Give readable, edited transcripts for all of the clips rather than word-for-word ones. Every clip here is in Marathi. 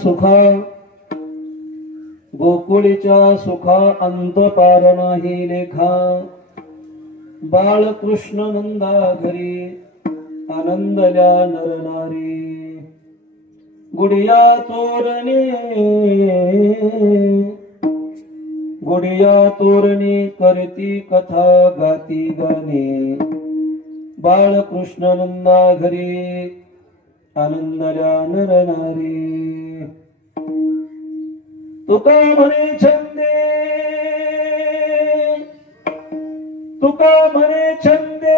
सुखा गोकुळीच्या सुखा अंत पार नाही लेखा बाळकृष्ण नंदा घरी आनंदल्या नरनारी गुडिया तोरणी करती कथा गाती गाणे बाळकृष्ण नंदा घरी आनंदल्या नरनारी तुका म्हणे छंदे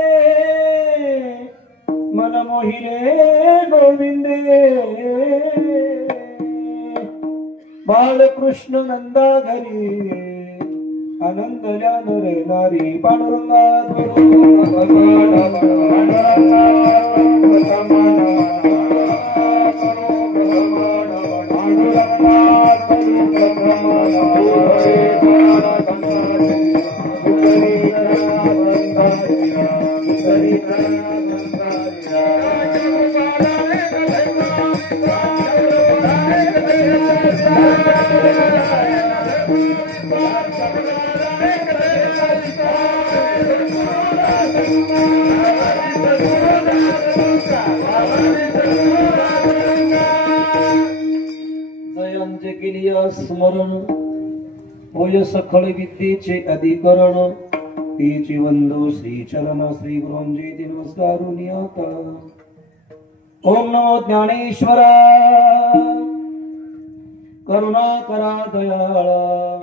मन मोहिले गोविंदे बाळकृष्ण नंदा घरी आनंदल्या नरनारी पांडुरंगा जयांचे केलिया स्मरण होय सखळ विद्येचे अधिकरण तीची वंदो श्री चरण श्री गुरुंजी नमस्कारुनी आता ओम नमो ज्ञानेश्वरा करुणा करा दयाळा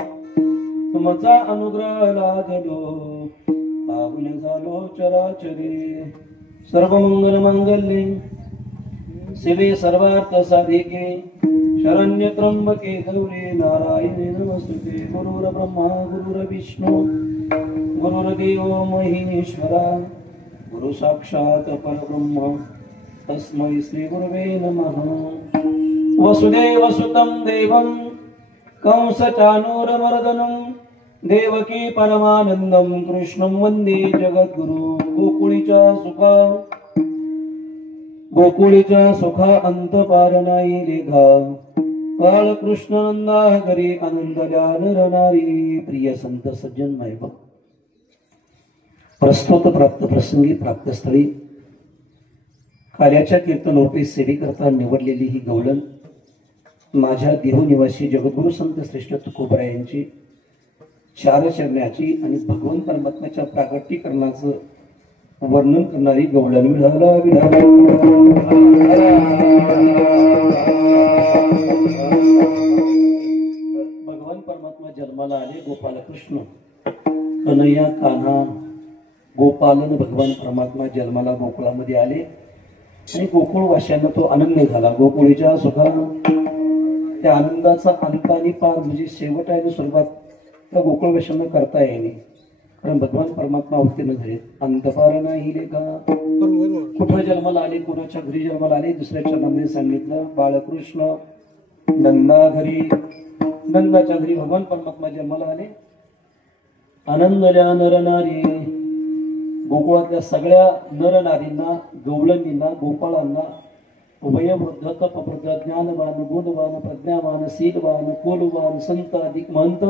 तुमचा अनुग्रह लादलो पावन झालो चराचरे सर्व मंगल मांगल्ये शिवे सर्वार्थ साधिके शरण्य त्र्यंबके गौरी नारायणी नमस्तुते गुरुर ब्रह्मा गुरुर विष्णू गुरुर्देव महेश्वरा गुरु साक्षात परब्रह्म तस्मै श्री गुरुवे नमः वसुदेव सुतं देवं कंस चाणूरमर्दनं देवकी परमानंदं कृष्णं वंदे जगद्गुरु गोकुळीच्या सुखा अंत पार नाही लेखा बाळकृष्ण नंदा घरी आनंदल्या नरनारी प्रिय संत सज्जन मायबाप प्रस्तुत प्राप्त प्रसंगी प्राप्त स्थळी कार्याच्या कीर्तनोपी सेवे करता निवडलेली ही गवलन माझ्या देहनिवासी जगद्गुरु संत श्रेष्ठ तुकोबरायांची चार चरण्याची आणि भगवान परमात्म्याच्या प्रागट्यीकरणाचं वर्णन करणारी गवलन विढाला विढाला भगवान परमात्मा जन्माला आले गोपालकृष्ण कन्हैया कान्हा गोपालन भगवान परमात्मा जन्माला गोकुळामध्ये आले आणि गोकुळवाशांना तो आनंद झाला गोकुळीच्या सुखानं त्या आनंदाचा अंत आणि पार म्हणजे शेवट आहे सुरुवात त्या गोकुळवाशांना करता येणे कारण भगवान परमात्मा अवतीर्ण झाले अंतपार नाही लेखा कुठं जन्माला आले कोणाच्या घरी जन्माला आले दुसऱ्या चरणामध्ये सांगितलं बाळकृष्ण नंदा घरी नंदाच्या घरी भगवान परमात्मा जन्माला आले आनंदल्या नरनारी गोकुळातल्या सगळ्या नरनारींना गवळणींना गोपाळांना वयोवृद्ध तपवृद्ध ज्ञानवान गुणवान प्रज्ञावान शीलवान कुलवान संत अधिक महंत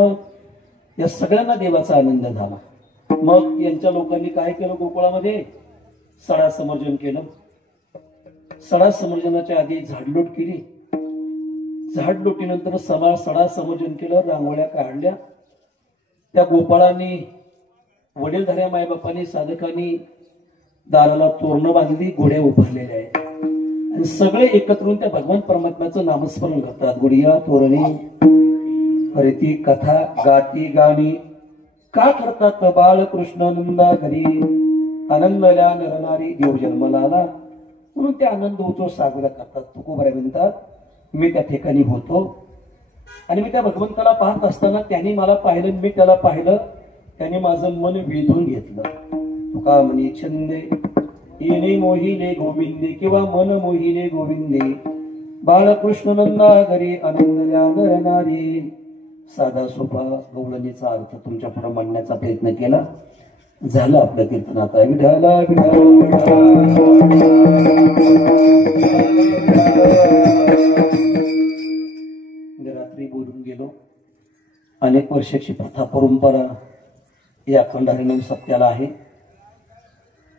या सगळ्यांना देवाचा आनंद झाला मग यांच्या लोकांनी काय केलं, गोकुळामध्ये सडा समर्जन केलं. सडा समर्जनाच्या आधी झाडलोट केली. झाडलोटीनंतर सडा समर्जन केलं, रांगोळ्या काढल्या. त्या गोपाळांनी, वडीलधाऱ्या मायबापांनी, साधकांनी दाराला तोरणं बांधली, घोड्या उभारलेल्या आहेत आणि सगळे एकत्र येऊन त्या भगवान परमात्म्याचं नामस्मरण करतात. गुडिया तोरणी हरिती कथा गाती गाणी का करतात, बाळकृष्ण नंदा घरी आनंदल्या नरनारी देव जन्माला आला म्हणून ते आनंद उत्सव साजरा करतात. तुकोबाराय म्हणतात, मी त्या ठिकाणी होतो आणि मी त्या भगवंताला पाहत असताना त्यांनी मला पाहिलं, मी त्याला पाहिलं, त्याने माझं मन वेधून घेतलं. तुका म्हणे छंदे येणे मोहिले गोविंदे किंवा मन मोहिले गोविंदे बाळकृष्ण नंदा घरी आनंदल्या नरनारी. साधा सोपा गवळणीचा अर्थ तुमच्या पुढे मांडण्याचा प्रयत्न केला. झालं आपलं कीर्तन. आता विठाला रात्री बोलून गेलो. अनेक वर्षाची प्रथा परंपरा या अखंड हरिनाम सत्याला आहे.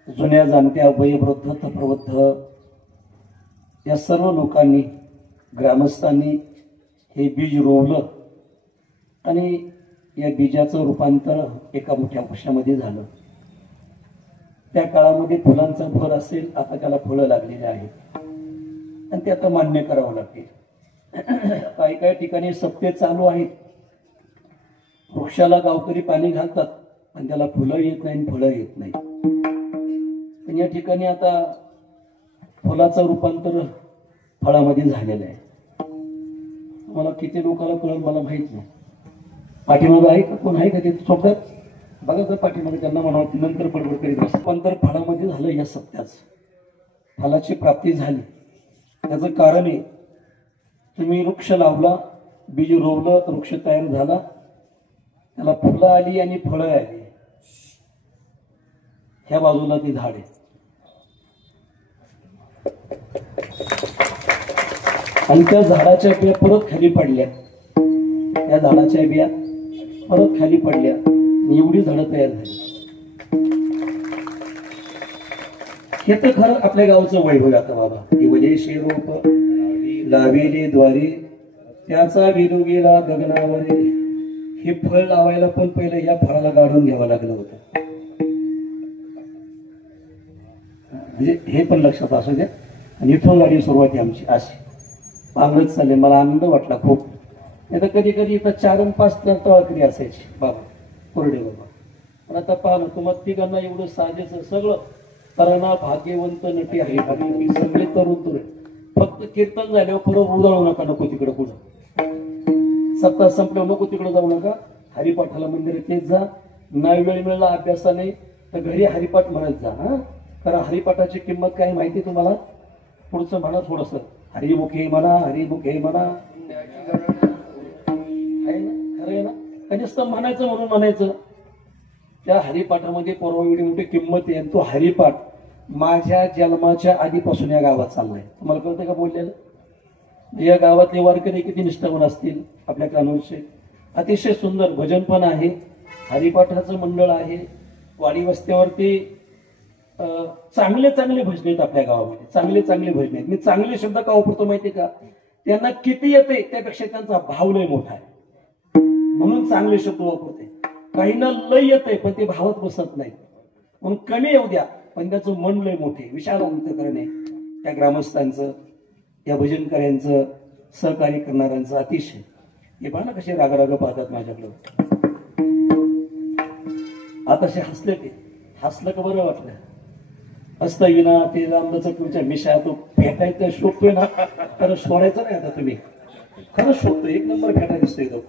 जुन्या जाणत्या वयोवृद्ध तपवृद्ध या सर्व लोकांनी, ग्रामस्थांनी हे बीज रोवलं आणि या बीजाचं रूपांतर एका मोठ्या वृक्षामध्ये झालं. त्या काळामध्ये फुलांचा भर असेल, आता त्याला फुलं लागलेली आहेत आणि ते आता मान्य करावं लागते. काही काही ठिकाणी सत्य चालू आहे. वृक्षाला गावकरी पाणी घालतात पण त्याला फुलं येत नाही, फळं येत नाही. पण या ठिकाणी आता फुलाचं रूपांतर फळामध्ये झालेलं आहे. मला किती लोकांना कळलं मला माहित नाही. पाठीमागं आहे का, कोण आहे का ते सोबत बघा. तर पाठीमागे त्यांना म्हणावं नंतर बडबड करीत असत. पण तर फळामध्ये झालं या सत्याच, फळाची प्राप्ती झाली. त्याचं कारण आहे, तुम्ही वृक्ष लावला, बीज रोवलं, वृक्ष तयार झाला, त्याला फुलं आली आणि फळं आली. ह्या बाजूला ती झाड आहे आणि त्या झाडाच्या बिया परत खाली पडल्या. त्या झाडाच्या बिया परत खाली पडल्या आणि एवढी झाडं तयार झाली. हे तर खरं आपल्या गावचं वैभव आता बाबा. वजेशे रोप लावेले द्वारे त्याचा विरू गेला गगनावरे. हे फळ लावायला पण पहिले या फळाला गाडून घ्यावं लागलं होतं. म्हणजे हे पण लक्षात असू द्या. आणि इथून गाडी सुरुवात आमची अशी पांगत चालले. मला आनंद वाटला खूप. नाही तर कधी कधी इथं 4 आणि 5 तळकरी असायची बाबा, कोरडे बाबा. पण आता पहा ना, तुम्हाला तिघांना एवढं साजेचं सगळं तरणा भाग्यवंत नटी हरिपाठी सगळे तरुण तरुण. फक्त कीर्तन झाल्यावर परत उजळू नका, नको तिकडं पुढं. सप्ताह संपल्यावर नको तिकडं जाऊ नका. हरिपाठाला मंदिरात तेच जा. नाही वेळ मिळाला अभ्यासाने तर घरी हरिपाठ म्हणत जा. हा, कारण हरिपाठाची किंमत काय माहिती तुम्हाला? पुढचं म्हणा थोडस. हरिमुखे म्हणा, हरिमुखे म्हणा. खरं ना, नुसतं म्हणायचं म्हणून म्हणायचं. त्या हरिपाठामध्ये परवा एवढी मोठी किंमत आहे. तो हरिपाठ माझ्या जन्माच्या आधीपासून या गावात चाललाय. तुम्हाला कळतं का बोललेलं? या गावातले वारकरी किती निष्ठावान असतील आपल्या कानूरचे. अतिशय सुंदर भजन पण आहे, हरिपाठाचं मंडळ आहे. वाडी वस्त्यावरती चांगले चांगले भजन आहेत आपल्या गावामध्ये. चांगले चांगले भजन आहेत. मी चांगले शब्द का वापरतो माहितीये का? त्यांना किती येते त्यापेक्षा त्यांचा भाव लय मोठा आहे म्हणून चांगले शब्द वापरते. काहींना लय येते पण ते भावात बसत नाही म्हणून कमी येऊ द्या, पण त्याचं मन लय मोठे विशाल अंतकरण आहे. त्या ग्रामस्थांचं, या भजनकऱ्यांचं, सहकार्य करणाऱ्यांचं अतिशय. हे पहा ना कसे रागराग पाहतात माझ्याकडं. आता असे हसले, ते हसलं का बरं वाटलं. हसता येईना ते रामदाचा तुमच्या मिशा तो फेटायचा शोधतोय ना, तर सोडायचं नाही. आता तुम्ही खरंच शोधतो, एक नंबर फेटा दिसतोय तो.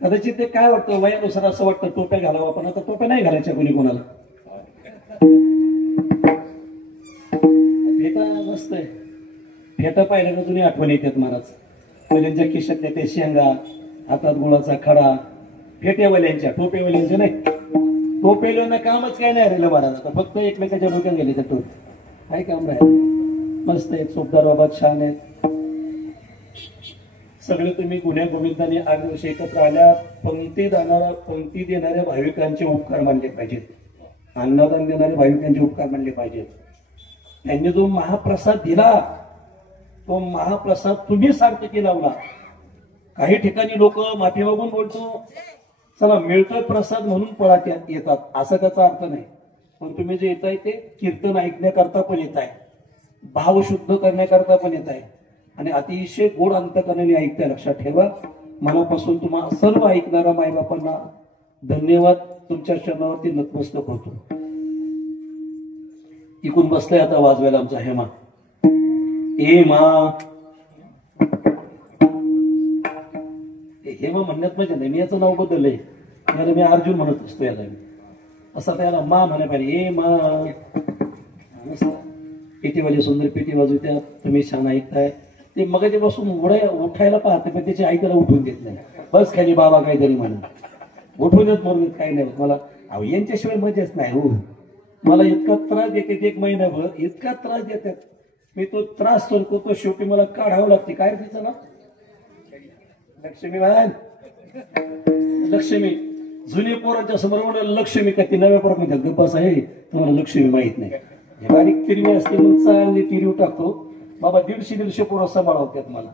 कदाचित ते काय वाटतं वयानुसार असं वाटतं टोप्या घालावा, पण आता टोप्या नाही घालायच्या कोणी कोणाला. फेटा मस्त आहे. फेटा पाहिलं का जुनी आठवण येतात महाराज. पहिल्यांच्या खिशातल्या ते शेंगा, हातात गुळाचा खडा. फेट्यावाल्यांच्या, टोपेवाल्यांच्या नाही. टोपेवाल्यांना कामच काय नाही राहिलं महाराज. आता फक्त एकमेकाच्या डोक्यात गेले त्या टोप. काय काम राहिलं? मस्त आहे. चोपदार बाबा छान आहेत. सगळे तुम्ही गुन्ह्या गोविंदाने आठ दिवस एकत्र आल्या. पंक्ती देणाऱ्या भाविकांचे उपकार मानले पाहिजेत. अन्नदान देणाऱ्या भाविकांचे उपकार मानले पाहिजेत. त्यांनी जो महाप्रसाद दिला तो महाप्रसाद तुम्ही सार्थकी लावला. काही ठिकाणी लोक माफी मागून बोलतो चला मिळतोय प्रसाद म्हणून पळात येतात, असा त्याचा अर्थ नाही. पण तुम्ही जे येताय ते कीर्तन ऐकण्याकरता पण येत आहे, भाव शुद्ध करण्याकरता पण येत आहे आणि अतिशय गोड अंतकरणाने ऐकताय. लक्षात ठेवा. मनापासून तुम्हाला सर्व ऐकणाऱ्या मायबापांना धन्यवाद. तुमच्या चरणावरती नतमस्तक होतो. इकून बसलाय आता वाजवायला आमचा हेमा. ए मा हेमा म्हणण्यात म्हणजे नाही, मी याचं नाव बदललंय. याला मी अर्जुन म्हणत असतो. याला मी असं त्याला मा म्हणाय पाहिजे. ए मा. पेटीवाली सुंदर पेटी वाजवत्या, तुम्ही छान ऐकताय. ते मगाच्या पासून उठायला पाहते पण त्याची आई त्याला उठून देत नाही. बस खाली बाबा काहीतरी म्हणा उठून देत म्हणून काही नाही. मला अहो यांच्याशिवाय मजाच नाही हो. मला इतका त्रास देते एक महिनाभर, इतका त्रास देतात. मी तो त्रास करतो तो शेवटी मला काढावं लागते. काय तिचं ना लक्ष्मी मान लक्ष्मी. जुने पोरांच्या समोर म्हणून लक्ष्मी का ती नव्या पोरात म्हणतात गप्पास आहे तुम्हाला लक्ष्मी माहित नाही. बारीक तिरवी असते मग चालली तिरीव टाकतो. बाबा 150 पोरं सांभाळवतात मला.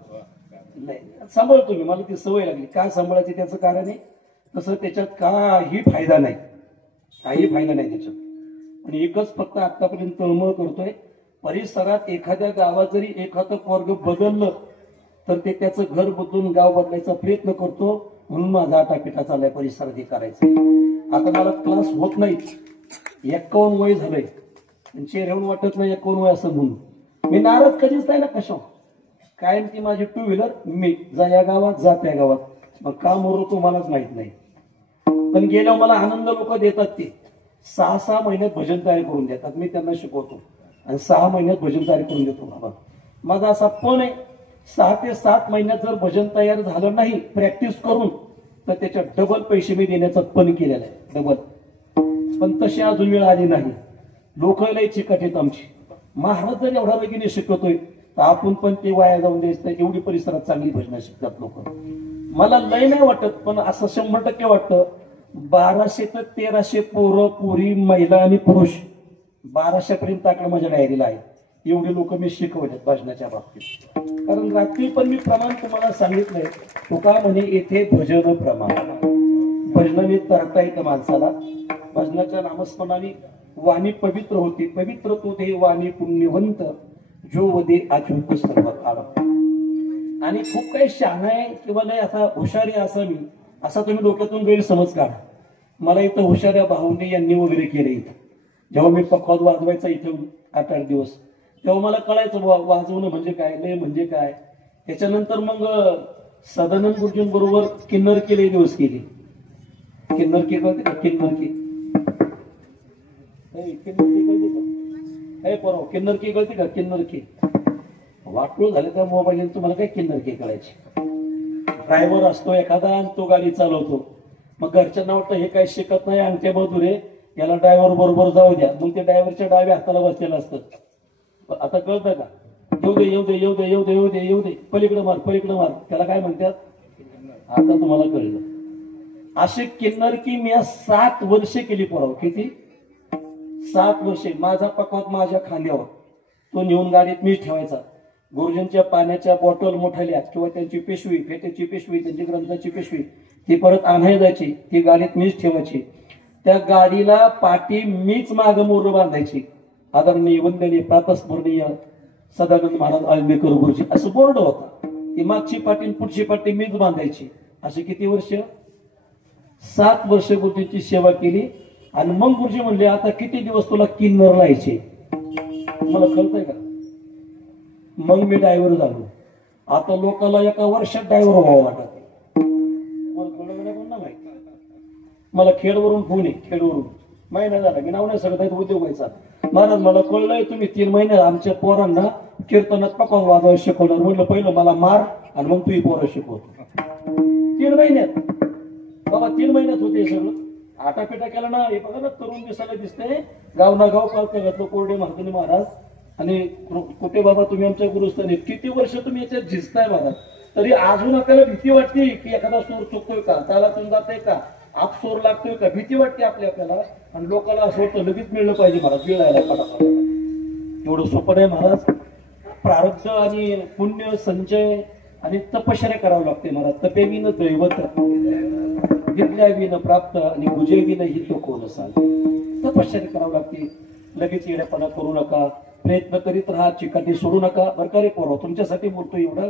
नाही सांभाळतो मी, मला ती सवय लागली. काय सांभाळायची त्याचं कारण आहे. तसं त्याच्यात काही फायदा नाही, काही फायदा नाही त्याच्यात. आणि एकच फक्त आतापर्यंत तळमळ करतोय. परिसरात एखाद्या गावात जरी एखादं वर्ग बदललं तर ते त्याचं घर बदलून गाव बदलायचा प्रयत्न करतो. म्हणून माझा आटापिटा चाललाय परिसरात हे करायचं. आता मला क्लास होत नाही. 51 वय झालंय. चेहऱ्याहून वाटत नाही 51 वय असं म्हणून. मी नाराज कधीच नाही ना कशा. कायम ती माझी 2 व्हीलर, मी जा या गावात जा त्या गावात. मग का मोर तुम्हालाच माहित नाही. पण गेल्यावर मला आनंद लोक देतात. ते 6-6 महिन्यात भजन तयारी करून देतात. मी त्यांना शिकवतो आणि 6 महिन्यात भजन तयारी करून देतो. बाबा माझा असा पण आहे 6 ते 7 महिन्यात जर भजन तयार झालं नाही प्रॅक्टिस करून तर त्याच्या डबल पैसे मी देण्याचा पण केलेला आहे. डबल. पण तशी अजून वेळ आली नाही. लोक लय चिकट आहेत आमची. महाराज जर एवढ्या वेगीने शिकवतोय तर आपण पण ते वाया जाऊन द्यायचं. एवढी परिसरात चांगली भजनं शिकतात लोक. मला लय नाही वाटत पण असं 100% वाटतं. 1200 ते 1300 पोरं पोरी महिला आणि पुरुष 1200 पर्यंत आकडा माझ्या डायरीला आहे. एवढे लोक मी शिकवलेत भजनाच्या बाबतीत. कारण रात्री पण मी प्रमाण तुम्हाला सांगितलंय. तुका म्हणे येथे भजन प्रमाण. भजनाने तरता येतं माणसाला. भजनाच्या नामस्मरणाने वाणी पवित्र होती. पवित्र तो दे वाणी पुण्यवंत जो वदे अच्युत सर्व काळ. आणि खूप काही शहाणा आहे किंवा नाही असा हुशारी असं मी असा तुम्ही डोक्यातून गैरसमज काढा. मला इथं हुशाऱ्या भाऊंनी यांनी वगैरे केलं. इथं जेव्हा मी पखवाद वाजवायचा इथं 8-8 दिवस तेव्हा मला कळायचं वाजवणं म्हणजे काय, लय म्हणजे काय. त्याच्यानंतर मग सदानंद गुरुजींबरोबर किन्नरकी लय दिवस केली. किन्नरकी कळते का? किन्नरकी कळते का? हे परवा किन्नरकी कळते का? किन्नरकी वाटलं झालं त्या मोबाईल तुम्हाला काय किन्नरकी कळायची. ड्रायव्हर असतो एखादा आणि तो गाडी चालवतो. मग घरच्यांना वाटतं हे काही शिकत नाही अंगठ्या बदुरे, याला ड्रायव्हर बरोबर जाऊ द्या. मग ते ड्रायव्हरच्या डाव्या हाताला बसलेलं असतं. आता कळतं का? येऊ दे येऊ दे येऊ दे येऊ दे येऊ दे येऊ दे पलीकडे मार पलीकडे मार. त्याला काय म्हणतात आता तुम्हाला कळलं. असे किन्नरकी मी 7 वर्षे केली. पोराव किती? 7 वर्षे. माझा पकवात माझ्या खांद्यावर तो नेऊन गाडीत मीच ठेवायचा. गुरुजींच्या पाण्याच्या बॉटल मोठाल्या किंवा त्यांची पिशवी, फेट्याची पिशवी, त्यांची ग्रंथाची पिशवी ती परत आणायला जायची. ती गाडीत मीच ठेवायची. त्या गाडीला पाठी मीच माग मोर बांधायची. आदरणीय वंदनीय प्रातस्मरणीय सदानंद महाराज आळंदीकर गुरुजी असं बोर्ड होता. ती मागची पाठी पुढची पाठी मीच बांधायची. अशी किती वर्ष? 7 वर्ष गुरुजींची सेवा केली. आणि मग गुरुजी म्हणले आता किती दिवस तुला किन्नर लायचे. तुम्हाला कळतंय का? मग मी ड्रायव्हर झालो. आता लोकांना एका वर्षात ड्रायव्हर व्हावं वाटत. मला खेडवरून फोन आहे. खेडवरून महिना झाला मी नाव नाही सांगत उद्योग व्हायचा. महाराज मला कळलंय तुम्ही 3 महिने आमच्या पोरांना कीर्तनात पकवान वाजवायला शिकवणार. म्हटलं पहिलं मला मार आणि मग तू पोरं शिकवतो. 3 महिन्यात बाबा 3 महिन्यात होते सगळं. आटापिटा केला ना. हे बघा ना तरुण दिसायला दिसतंय. गाव ना गाव पालतं घातलं कोरडे महाराज महाराज. आणि कुठे बाबा तुम्ही आमच्या गुरुस्थानी किती वर्ष तुम्ही याच्यात झिजताय बघा. तरी अजून आपल्याला भीती वाटते की एखादा सूर चुकतोय का, तालातून जातोय का, आपसूर लागतोय का, भीती वाटते आपल्याला. आणि लोकांना असं होतं लगेच मिळलं पाहिजे महाराज, वेळ यायला पटापट. एवढं सोपं नाही महाराज. प्रारब्ध आणि पुण्य संचय आणि तपश्चर्या करावं लागते महाराज. तपेविन दैवत विद्याविन प्राप्त आणि गुजेविन ही तो कोण सांग. तपश्चर्या करावं लागते. लगेच येण्यापणा करू नका, प्रयत्न करीत राहा, चिकाटी सोडू नका. बरं का रे पोरं, तुमच्यासाठी बोलतो एवढं.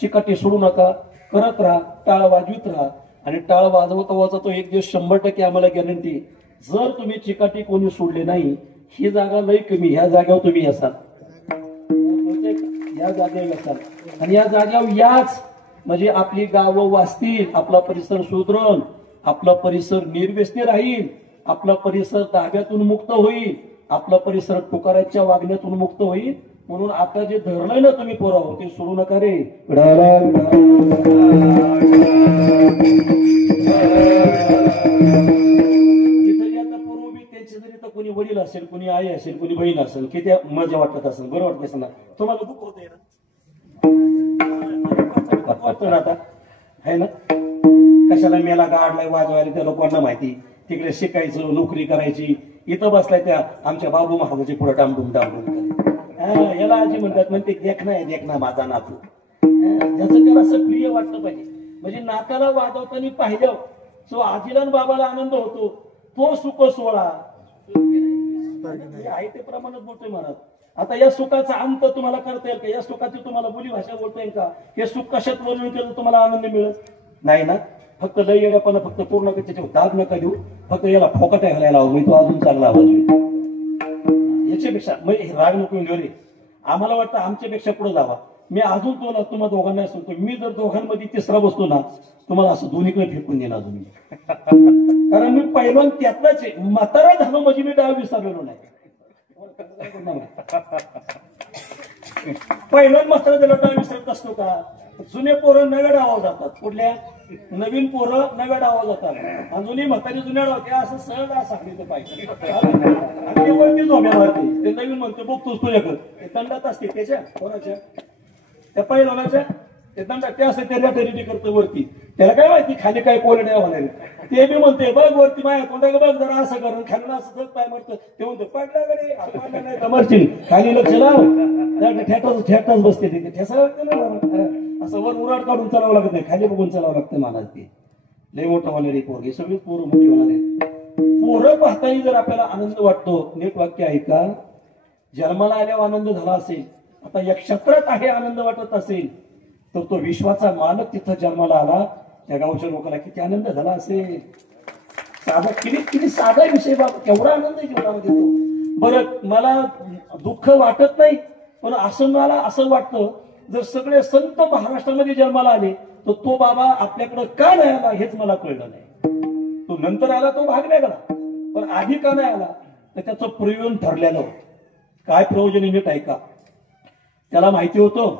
चिकाटी सोडू नका, करत राहा, टाळ वाजवीत राहा. आणि टाळ वाजवता वाजवतो एक दिवस 100% आम्हाला गॅरंटी, जर तुम्ही चिकाटी कोणी सोडले नाही, ही जागा लई कमी, ह्या जागेवर तुम्ही असाल, या जागेवर असाल. आणि या जागेवर याच म्हणजे आपली गावं वाचतील, आपला परिसर सुधरण, आपला परिसर निर्व्यसनी राहील, आपला परिसर दाब्यातून मुक्त होईल, आपला परिसर तुकाराच्या वागण्यातून मुक्त होईल. म्हणून आता जे धरलंय ना तुम्ही पोराव, ते सोडू नका रे. कोणी वडील असेल, कोणी आई असेल, कोणी बहीण असेल, की त्या मजा वाटत असेल, बरं वाटत असेल ना, तुम्हाला दुःख होतंय ना आता, है ना. कशाला मेला गाडलाय वाजवायला, त्या लोकांना माहिती. तिकडे शिकायचं, नोकरी करायची, इथं बसलाय त्या आमच्या बाबू महाराजाची पुढे डामडूम याला आजी म्हणतात, म्हणते देखना आहे, देखना माझा नातू. ज्याचं त्याला असं प्रिय वाटलं पाहिजे. म्हणजे नाताला वाजवताना पाहिलं सो आजीला आणि बाबाला आनंद होतो, तो सुख सोहळा आहे ते प्रमाणात बोलतोय महाराज. आता या सुखाचा अंत तुम्हाला करता येईल का? या सुखाची तुम्हाला बोली भाषा बोलता येईल का? हे सुख कशात वर्णन केलं तुम्हाला आनंद मिळत नाही ना. फक्त लय येण्यापणा, फक्त पूर्ण त्याच्यावर दाब नका देऊ. फक्त याला फोकट घालायला हवं, मी तो अजून चांगला आवाज होईल याच्यापेक्षा. म्हणजे राग नको घेऊ रे, आम्हाला वाटतं आमच्यापेक्षा पुढे जावा. मी अजून तुम्हाला दोघांना सांगतो, मी जर दोघांमध्ये तिसरा बसतो ना, तुम्हाला असं दोन्हीकडे फेकून देणार तुम्ही. कारण मी पहिलं त्यातलाच आहे. म्हातारा झालो म्हणजे मी डाव विसरलेलो नाही. पहिलं म्हातारा झालं डाव विसरत असतो का? जुने पोरं नव्या डावा जातात, कुठल्या नवीन पोरं नव्या डावा जातात, आणि जुनी म्हातारी जुन्या डावते. असं सहज सांगितलं पाहिजे. आणि ते वरती झोम्या मारते, ते नवीन म्हणते बघतोस तुझ्याकडे, ते दंडात असते त्याच्या कोणाच्या, त्या पहिलवानाच्या. ते दंडात ते असं त्याला खरेदी करतो वरती, त्याला काय माहिती खाली काय कोरड्या होणार. ते बी म्हणते बघ वरती माया कोणत्या बघ जरा असं करून खाली असं पाय मारतं. ते म्हणतो पडला कडे पडला नाही कमरची, खाली लक्ष लाव. ठेटाच बसते तिथे, ठेसा लागते ना. असं वर उराड काढून चालावं लागत नाही, खाली बघून चालावं लागतं. मला ते लय मोठं होणारे पोरगे, सगळी पोरं मोठी होणार आहेत. पोरं पाहताही जर आपल्याला आनंद वाटतो, नीट वाक्य आहे का? जन्माला आल्यावर आनंद झाला असेल, आता या क्षेत्रात आहे आनंद वाटत असेल, तर तो विश्वाचा मालक तिथं जन्माला आला, त्या गावच्या लोकांना किती आनंद झाला असेल. साधा किती साधा विषय बाबा, केवढा आनंद आहे जीवनामध्ये तो. बरं मला दुःख वाटत नाही, पण असं मला असं वाटतं, जर सगळे संत महाराष्ट्रामध्ये जन्माला आले, तर तो बाबा आपल्याकडे का नाही आला हेच मला कळलं नाही. तो नंतर आला तो भाग वेगळा, पण आधी का नाही आला तर त्याचं प्रयोजन ठरलेलं होतं. काय प्रयोजन नीट ऐका. त्याला माहिती होतं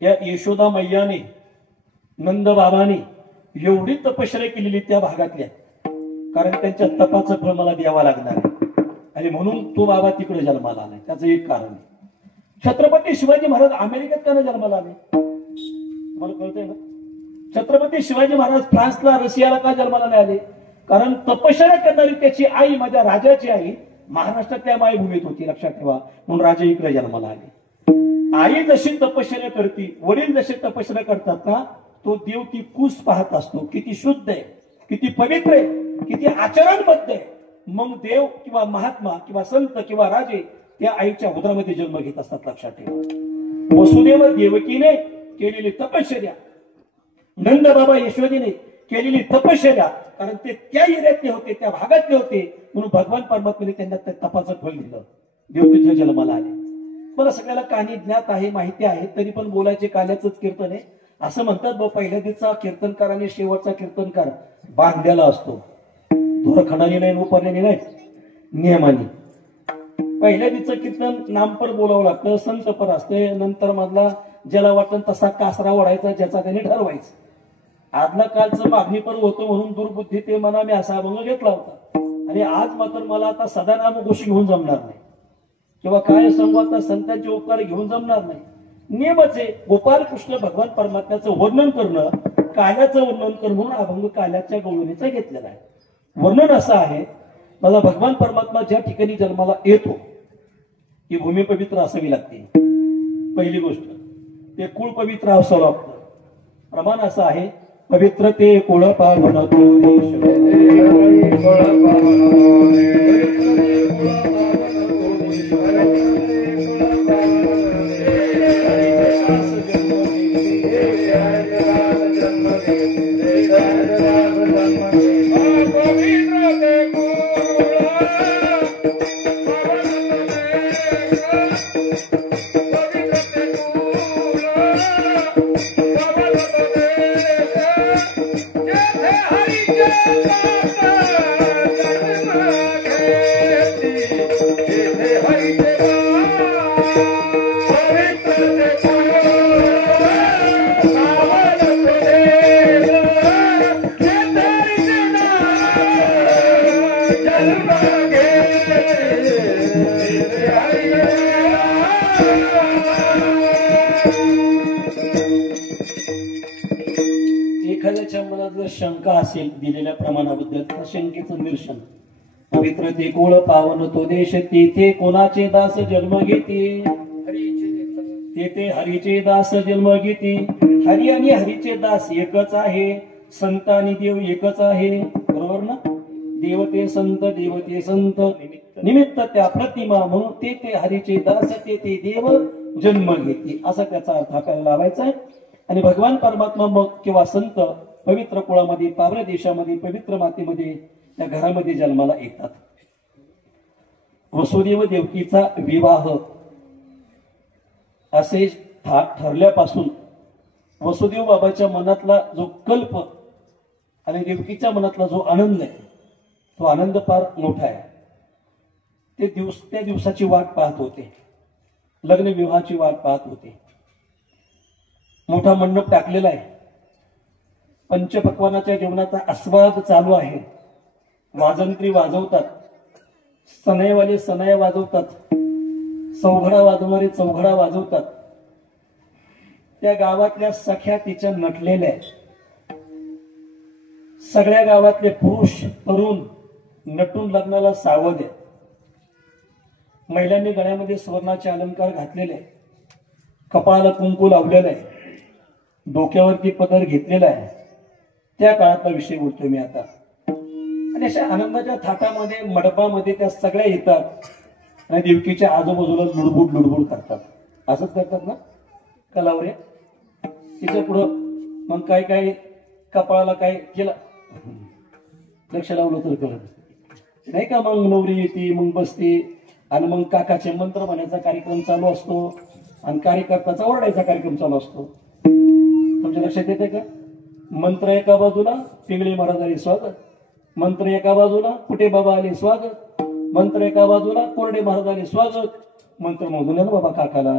या यशोदा मैयाने, नंद बाबाने एवढी तपश्चर्या केलेली त्या भागातल्या, कारण त्यांच्या तपाचं फळ मला द्यावा लागणार आहे. आणि म्हणून तो बाबा तिकडे जन्माला आलाय. त्याचं एक कारण आहे. छत्रपती शिवाजी महाराज अमेरिकेत का जन्माला आले तुम्हाला कळतंय ना? छत्रपती शिवाजी महाराज फ्रान्सला, रशियाला का जन्माला नाही आले? कारण तपश्चर्या करणारी त्याची आई, माझ्या राजाची आई महाराष्ट्रातल्या मायभूमीत होती, लक्षात ठेवा. म्हणून राजा इकडे जन्माला आले. आई जशी तपश्चर्या करते, वडील जसे तपश्चर्या करतात ना, तो देव ती कूस पाहत असतो, किती शुद्ध आहे, किती पवित्र आहे, किती आचरणबद्ध आहे. मग देव किंवा महात्मा किंवा संत किंवा राजे त्या आईच्या उदरामध्ये जन्म घेत असतात, लक्षात ठेवा. वसुदेव देवकीने केलेली तपश्चर्या, नंद बाबा यशोदेने केलेली तपश्चर्या, कारण ते त्या एरियातले होते, त्या भागातले होते, म्हणून भगवान परमात्म्याने त्यांना त्या तपाचं फळ दिलं. देव तिथे जन्माला आले. मला सगळ्याला कहाणी ज्ञात आहे, माहिती आहे, तरी पण बोलायचे काल्याचंच कीर्तन आहे. असं म्हणतात बा, पहिल्या दिवसा कीर्तनकार आणि शेवटचा कीर्तनकार बांधलेला असतो, धोरखंडाने नाही, उपरण्याने नाही, नियमाने. पहिल्या दिवचं कीर्तन नामपर बोलावं लागतं, संतपर असते. नंतर मधला ज्याला वाटतं तसा कासरा ओढायचा, ज्याचा त्याने ठरवायचं. आदला कालचं मागणीपर होतं म्हणून दुर्बुद्धी ते मना मी असा अभंग घेतला होता. आणि आज मात्र मला आता सदा नामघोषी घेऊन जमणार नाही, किंवा काय सांगू आता संतांचे उपकार घेऊन जमणार नाही. नियमच आहे. गोपाल कृष्ण भगवान परमात्म्याचं वर्णन करणं, काल्याचं वर्णन करणं म्हणून अभंग काल्याच्या गवळणीचा घेतलेला आहे. वर्णन असं आहे, मला भगवान परमात्मा ज्या ठिकाणी जन्माला येतो ती भूमी पवित्र असावी लागते. पहिली गोष्ट, ते कुळ पवित्र असावं लागतं. प्रमाण असं आहे, पवित्र ते कुळ पावन तो एखाद्याच्या मनात जर शंका असेल दिलेल्या प्रमाणाबद्दल तर शंकेचं निरसन. पवित्र ते कुळ पावन तो देश, तेथे कोणाचे दास जन्म घेते, तेथे हरीचे दास जन्म घेते. हरी आणि हरीचे दास एकच आहे, संत आणि देव एकच आहे. बरोबर ना? देवते संत, देवते संत निमित्त त्या प्रतिमा, म्हणून ते हरीचे दास ते देव जन्म घेते, असा त्याचा अर्थ आपल्याला लावायचा आहे. आणि भगवान परमात्मा मग किंवा संत पवित्र कुळामध्ये, पावल्या देशामध्ये, पवित्र मातेमध्ये, त्या घरामध्ये जन्माला येतात. वसुदेव देवकीचा विवाह असे ठरल्यापासून वसुदेव बाबाच्या मनातला जो कल्प आणि देवकीच्या मनातला जो आनंद आहे, तो आनंद फार मोठा आहे. त्या दिवसाची वाट पाहत होते, लग्न विवाहाची वाट पाहत होते. मोठा मंडप टाकलेला आहे, पंचपक्वानाच्या जेवणाचा आस्वाद चालू आहे. वाजंत्री वाजवतात, सनयवाले सनय वाजवतात, चौघडा वाजवणारे चौघडा वाजवतात. त्या गावातल्या सख्या तिच्या नटलेल्या आहेत. सगळ्या गावातले पुरुष तरुण नटून लग्नाला सावध आहेत. महिलांनी गळ्यामध्ये सुवर्णाचे अलंकार घातलेले आहे, कपाळाला कुंकू लावलेलं आहे, डोक्यावरती पदर घेतलेला आहे. त्या काळातला विषय बोलतोय मी आता. आणि अशा आनंदाच्या थाटामध्ये मंडपामध्ये त्या सगळ्या येतात आणि देवकीच्या आजूबाजूला लुडबुड करतात. असंच करतात ना कलावरे? तिच्या पुढं मग काय काय कपाळाला काय केलं, लक्ष लावलं तर कळत नाही का? मग नवरी येते, मग बसते आणि मग काकाचे मंत्र म्हणायचा कार्यक्रम चालू असतो आणि कार्यकर्त्याचा ओरडायचा कार्यक्रम चालू असतो. तुमच्या लक्षात येते का? मंत्र एका बाजूला पिंगळी महाराज आले स्वागत, मंत्र एका बाजूला कुठे बाबा आले स्वागत, मंत्र एका बाजूला कोरडे महाराज आले स्वागत. मंत्र म्हणून ना बाबा काकाला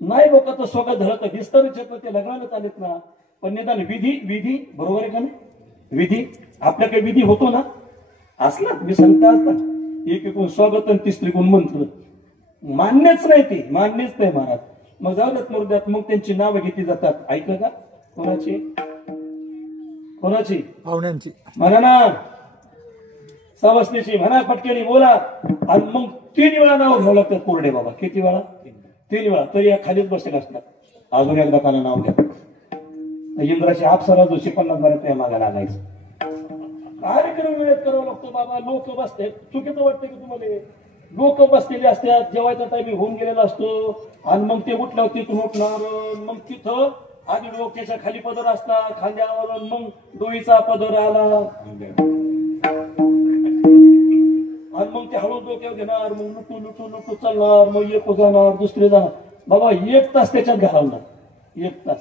नाही, लोकांचं स्वागत झालं तर दिसतं ते लग्नाला चालेत ना. पण निदान विधी बरोबर आहे का नाही? विधी आपल्याकडे विधी होतो ना, असला मी सांगता असतात एक एकूण स्वागत आणि तिसरी कोण मंत्र मान्यच नाही, ते मान्यच नाही महाराज. मग जाऊयात मुर्द्यात, मग त्यांची नावं घेतली जातात. ऐकलं का? कोणाची पाहुण्यांची म्हणा ना, सवस्तीची म्हणा, पटकेली बोला. आणि मग 3 वेळा नाव घ्यावं लागतं कोरडे बाबा. किती वेळा? 3 वेळा. तरी या खालीच बसले असतात. अजून एकदा काना नाव घ्या. इंद्राची आपसाला जोशी 50 बऱ्याच मागा लागायचं. कार्यक्रम वेळेत करावा लागतो बाबा. लोक बसते, चुकीचं वाटतं की तुम्हाला? लोक बसलेले असतात, जेवायचा टायमिंग होऊन गेलेला असतो आणि मग ते उठल्यावर तिथून उठणार. मग तिथं आधी डोक्याच्या खाली पदर असतात, खांद्यावर मग डोईचा पदर आला आणि मग ते हळू डोक्यावर घेणार, मग लुटू चालणार, मग एक जाणार दुसरे जाणार. बाबा 1 तास त्याच्यात घालवणार. 1 तास.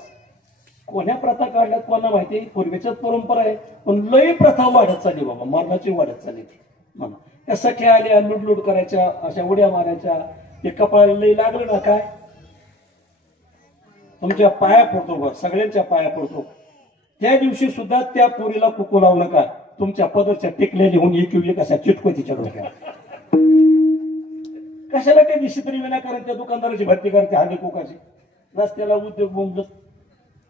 कोण्या प्रथा काढल्यात कोणा माहिती? पूर्वीच्याच परंपरा आहे, पण लई प्रथा वाढत चालली बाबा, मरणाची वाढत चालली. त्या सख्या आल्या, लुडलुड करायच्या, अशा उड्या मारायच्या. ते कपाळाला लई लागलं ना काय, तुमच्या पाया पडतो बघ, सगळ्यांच्या पाया पडतो. त्या दिवशी सुद्धा त्या पोरीला कुकू लावू नका. तुमच्या पदरच्या टिकल्या लिहून एक अशा चिटको तिच्या डोक्यात. कशाला त्या दिवशी तरी विनाकारण त्या दुकानदाराची भरती करते हळदी कुकाची? नसत्याला उद्योग बोंबलत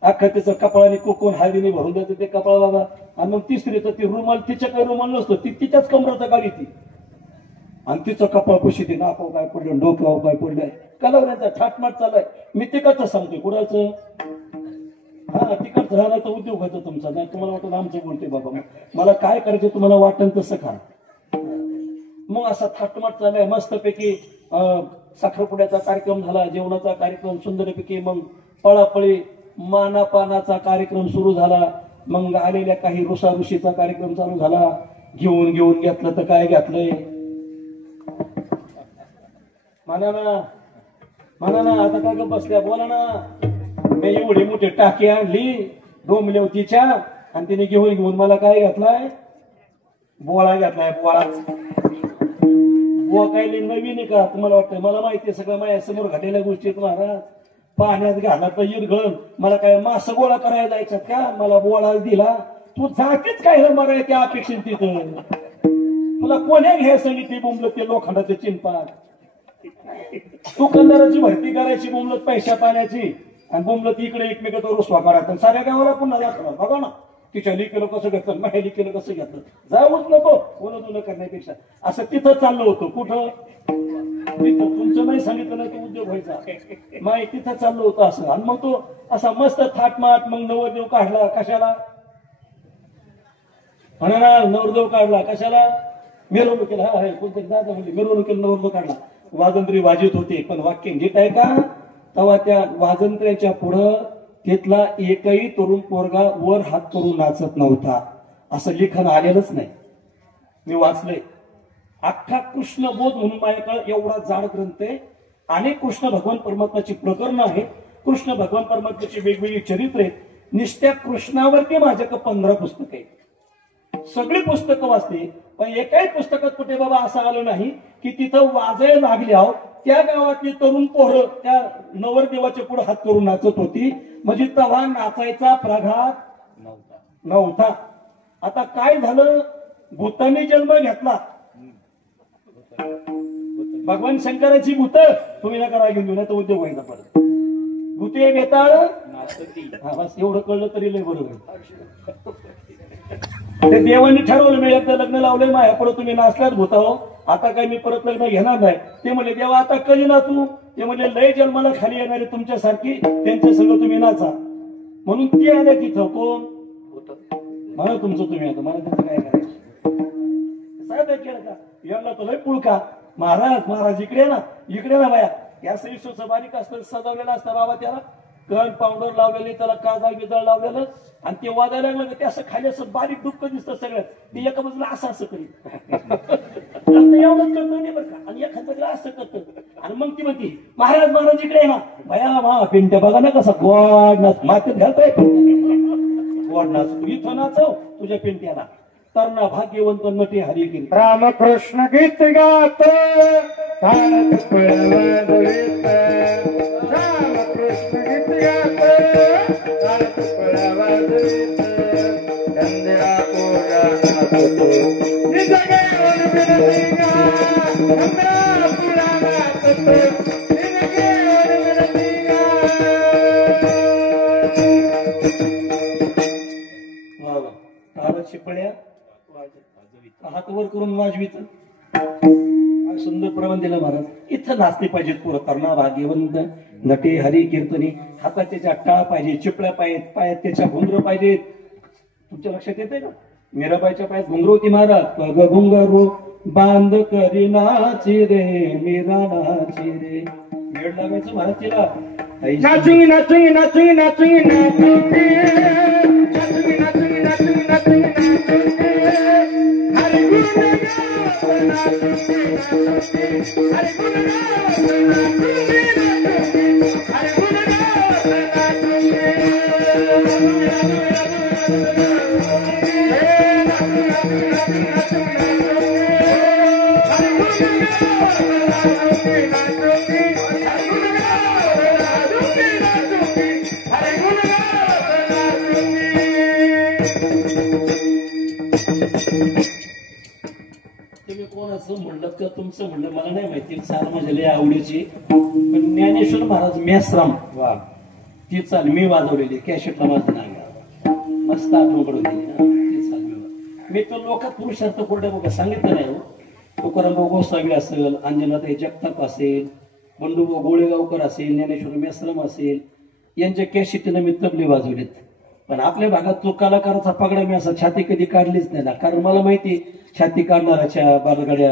अख्खा त्याचं कपाळाने कोकून हळदीने भरून द्यायचं ते कपाळ बाबा. आणि मग तिसरी तर ती रुमाल तिच्या काही रुमाल नसतो, ती तिच्याच कमराचा गाडी ती आणि तिचं कपाळ पुशी ती नाकाव काय पडलं डोक्यावर काय पडलंय कलावण्याचा ठाटमाट चाललाय. मी तिकडचं सांगतोय कुणाचं हा तिकडचं झाला तर उद्योग होतो तुमचा. नाही तुम्हाला वाटत आमचं बोलते बाबा मला काय करायचं तुम्हाला वाटण तसं खा. मग असा थाटमाट चाललाय मस्तपैकी. साखरपुड्याचा कार्यक्रम झाला, जेवणाचा कार्यक्रम सुंदरपैकी, मग पळापळी मानापानाचा कार्यक्रम सुरू झाला. मग आलेल्या काही ऋषाऋषीचा कार्यक्रम चालू झाला. घेऊन घेतलं तर काय घेतलंय म्हणा ना आता काय ग बसल्या बोला ना. मी एवढी मोठी टाकी आणली डोंबल्या होतीच्या आणि तिने घेऊन मला काय घेतलाय बोळा घेतलाय. बोळा काय नवीन आहे का तुम्हाला वाटतंय? मला माहिती आहे सगळं माझ्या समोर घडलेल्या गोष्टी आहेत महाराज. पाण्यात घाला तर इरघळण मला काय मास गोळा करायला जायच्यात का? मला बोळा दिला तू जातीच काय मराय त्या अपेक्षित तिथं तुला कोण्या घ्याय सांगितली बोंबलत ते लोखंडाचे चिंपाट. दुकानदाराची भरती करायची बोंबलत पैशा पाण्याची आणि बोंबलत इकडे एकमेकाचा रुसवा करायचा साऱ्या गावाला पुन्हा दाखवणार. बघा ना तिच्या लिकेलं कसं घेतलं माझ्या लिकेलं कसं घेतलं जाऊच नको कोण करण्यापेक्षा असं तिथं चाललं होतं. कुठं तिथं तुमचं नाही सांगितलं नाही तो उद्योग व्हायचा माय तिथं चाललं होतं असं. आणि मग तो असा मस्त थाटमाट मग नवरदेव काढला कशाला म्हणा ना नवरदेव काढला कशाला मिरवणुकीला. हा आहे कोणतरी दादा म्हणजे मिरवणुकीला नवरदेव काढला. वाजंत्री वाजित होते पण वाक्य नीट आहे का? तेव्हा त्या वाजंत्र्याच्या पुढं तिथला एकही तरुण पोरगा वर हात करून नाचत नव्हता असं लेखन आलेलंच नाही. मी वाचलंय अख्खा कृष्णबोध म्हणून माझ्याकडे एवढा जाड ग्रंथ आहे. अनेक कृष्ण भगवान परमात्म्याची प्रकरणं आहेत. कृष्ण भगवान परमात्म्याची वेगवेगळी चरित्र आहेत. निष्ठ्या कृष्णावरती माझ्याकडे 15 पुस्तकं आहेत. सगळी पुस्तकं वाचते पण एकाही पुस्तकात कुठे बाबा असं आलं नाही की तिथं वाजायला लागल्या त्या गावातली तरुण पोरं त्या नवरदेवाच्या पुढे हात करून नाचत होती. म्हणजे तेव्हा नाचायचा प्रघात नव्हता. आता काय झालं भूतांनी जन्म घेतला. भगवान शंकराची भूत तुम्ही नका राग घेऊन नाही तर उद्योग व्हायचा परत. भूते बेताळ हा बस एवढं कळलं तरी लय बरोबर. ते देवांनी ठरवलं मी एकदा लग्न लावलंय माझ्या पुढे तुम्ही नाचलाच भूता हो आता काय मी परत लग्न घेणार नाही. ते म्हणले देवा आता कधी नाचू? ते म्हणले लय जन्माला खाली येणारे तुमच्यासारखी त्यांच्या सगळं तुम्ही नाचा. म्हणून ते आले तिथं कोण म्हणा तुमचं तुम्ही आता मला त्याचं काय करायचं साहेब केलं का यांना तो लय पुळका महाराज इकडे ना बाया या सईसोचं बारीक असतं सजवलेलं असतं बाबा त्याला कण पावडर लावलेले त्याला काजळ बिजळ लावलेलं आणि ते वाजायला लागलं ते असं खाली असं बारीक डुक्क दिसतं सगळ्यात. ते एका बाजूला असं करीत एवढंच करतो नाही बरं का आणि एखाद्या बाजूला असं करतं आणि मग ती म्हणते महाराज इकडे ना भया पिंट्या बघा ना कसा गोड नाच मातीत घालतोय गोड नाच इथं नाचव तुझ्या पिंट्याला तरणा भाग्यवंत नटे हरिगिरी रामकृष्ण गीत गात रामकृष्ण गीत गात चंद्रा को शिपळ्या हात वर करून वाजवीत सुंदर प्रबंध दिला महाराज. इथं नाचते पाहिजेत पुरं तरणा भाग्यवंत नटे हरी कीर्तनी. हातात त्याच्या टाळ पाहिजे चिपळ्या पाहिजेत पायात त्याच्या घुंगर पाहिजेत. तुमच्या लक्षात येते का मीराबाईच्या पायात घुंगर होती महाराज. घुंगरू बांध करी नाची रे मीरा नाची रे वेळ लागायचं महाराज तिला नाचूंगी नाचूंगी नाचूंगी नाचूंगी नाचूंगी नाचूंगी नाचूंगी नाचूंगी नाचूंगी हरि गुण तुम्ही कोणाचं म्हणलं का तुमचं म्हणलं मला नाही माहिती. सार माझ्या लय आवडीची पण ज्ञानेश्वर महाराज मेसराम वा ती चाल मी वाजवलेली कॅशेटला माझं नाव आहे. मस्त आठवण दिली ना ती चाल मी तो लोकात पुरुषार्थ कोरड्या बघा सांगितलं नाही हो. तुकाराम गोसावी असेल, अंजनाताई जगताप असेल, बंडू गोळेगावकर असेल, ज्ञानेश्वर मेश्रम असेल, यांच्या कॅशेटीनं मी तबले वाजवलेत. पण आपल्या भागात तो कलाकाराचा पगडा मी असा छाती कधी काढलीच नाही ना, कारण मला माहिती छाती काढणाऱ्याच्या बालगाड्या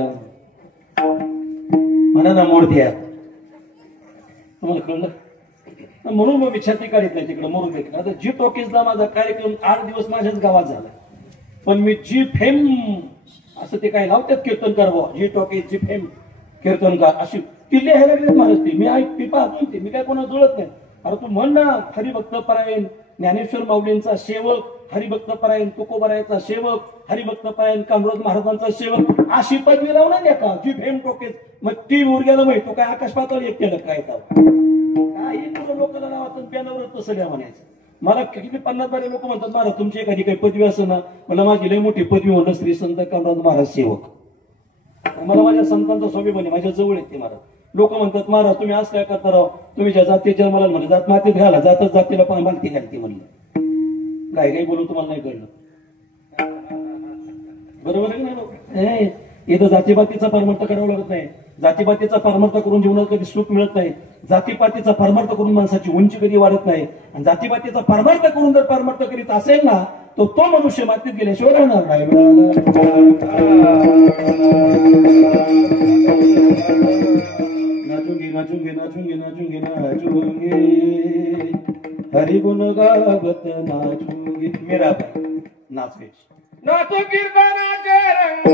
म्हणा ना मोडत्या. तुम्हाला कळलं? म्हणून मग मी छाती काढत नाही तिकडे मरून देखील. आता जी टॉकीजला माझा कार्यक्रम 8 दिवस माझ्याच गावात झाला, पण मी जी फेम असं ते काय लावतात कीर्तनकार बुवा, जी टॉकीज जी फेम कीर्तनकार अशी ती लिहायला लागलेत महाराज. ती मी ती पाहतो ते मी काय कोणा जुळत नाही. अरे तू म्हण ना हरिभक्त परायण, ज्ञानेश्वर माऊलींचा सेवक, हरिभक्त परायण तुकोबरायाचा सेवक, हरिभक्त परायण कामरोज महाराजांचा सेवक, अशी पदवी लावून द्या का जी फेम टोकेज. मग ती उरग्याला माहिती तो काय आकाश पातळी एक केलं काय काही तुझं लोकांना नावाचं पॅनवर तसं द्या म्हणायचं. मला किती 50-12 लोक म्हणतात महाराज तुमची एखादी काही पदवी असं ना, मला माझी लय मोठी पदवी म्हणलं श्री संत कामराज महाराज सेवक. मला माझ्या संतांचा स्वाभिमानी माझ्या जवळ येते महाराज. लोक म्हणतात महाराज तुम्ही असं काय करता राव, तुम्ही ज्या जातीच्या मला म्हणलं जात मातीत घाला, जातच जातीला पण मालती घालते म्हणलं. काय काही बोलू तुम्हाला नाही कळलं बरोबर आहे नाही. इथं जातीपातीचा परमार्थ करावा लागत नाही. जातीपातीचा परमार्थ करून जीवनात कधी सुख मिळत नाही. जातीपातीचा परमार्थ करून माणसाची उंची कधी वाढत नाही. आणि जातीपातीचा परमार्थ करून जर परमार्थ करीत असेल ना, तो मनुष्य मातीत गेल्याशिवाय राहणार नाही. नाचूंगे नाचूंगे नाचूंगे नाचूंगे नाचूंगे हरिगुण गावत नाचूंगे. मेरा नाचवे नाचो कीर्तनाचे रंगे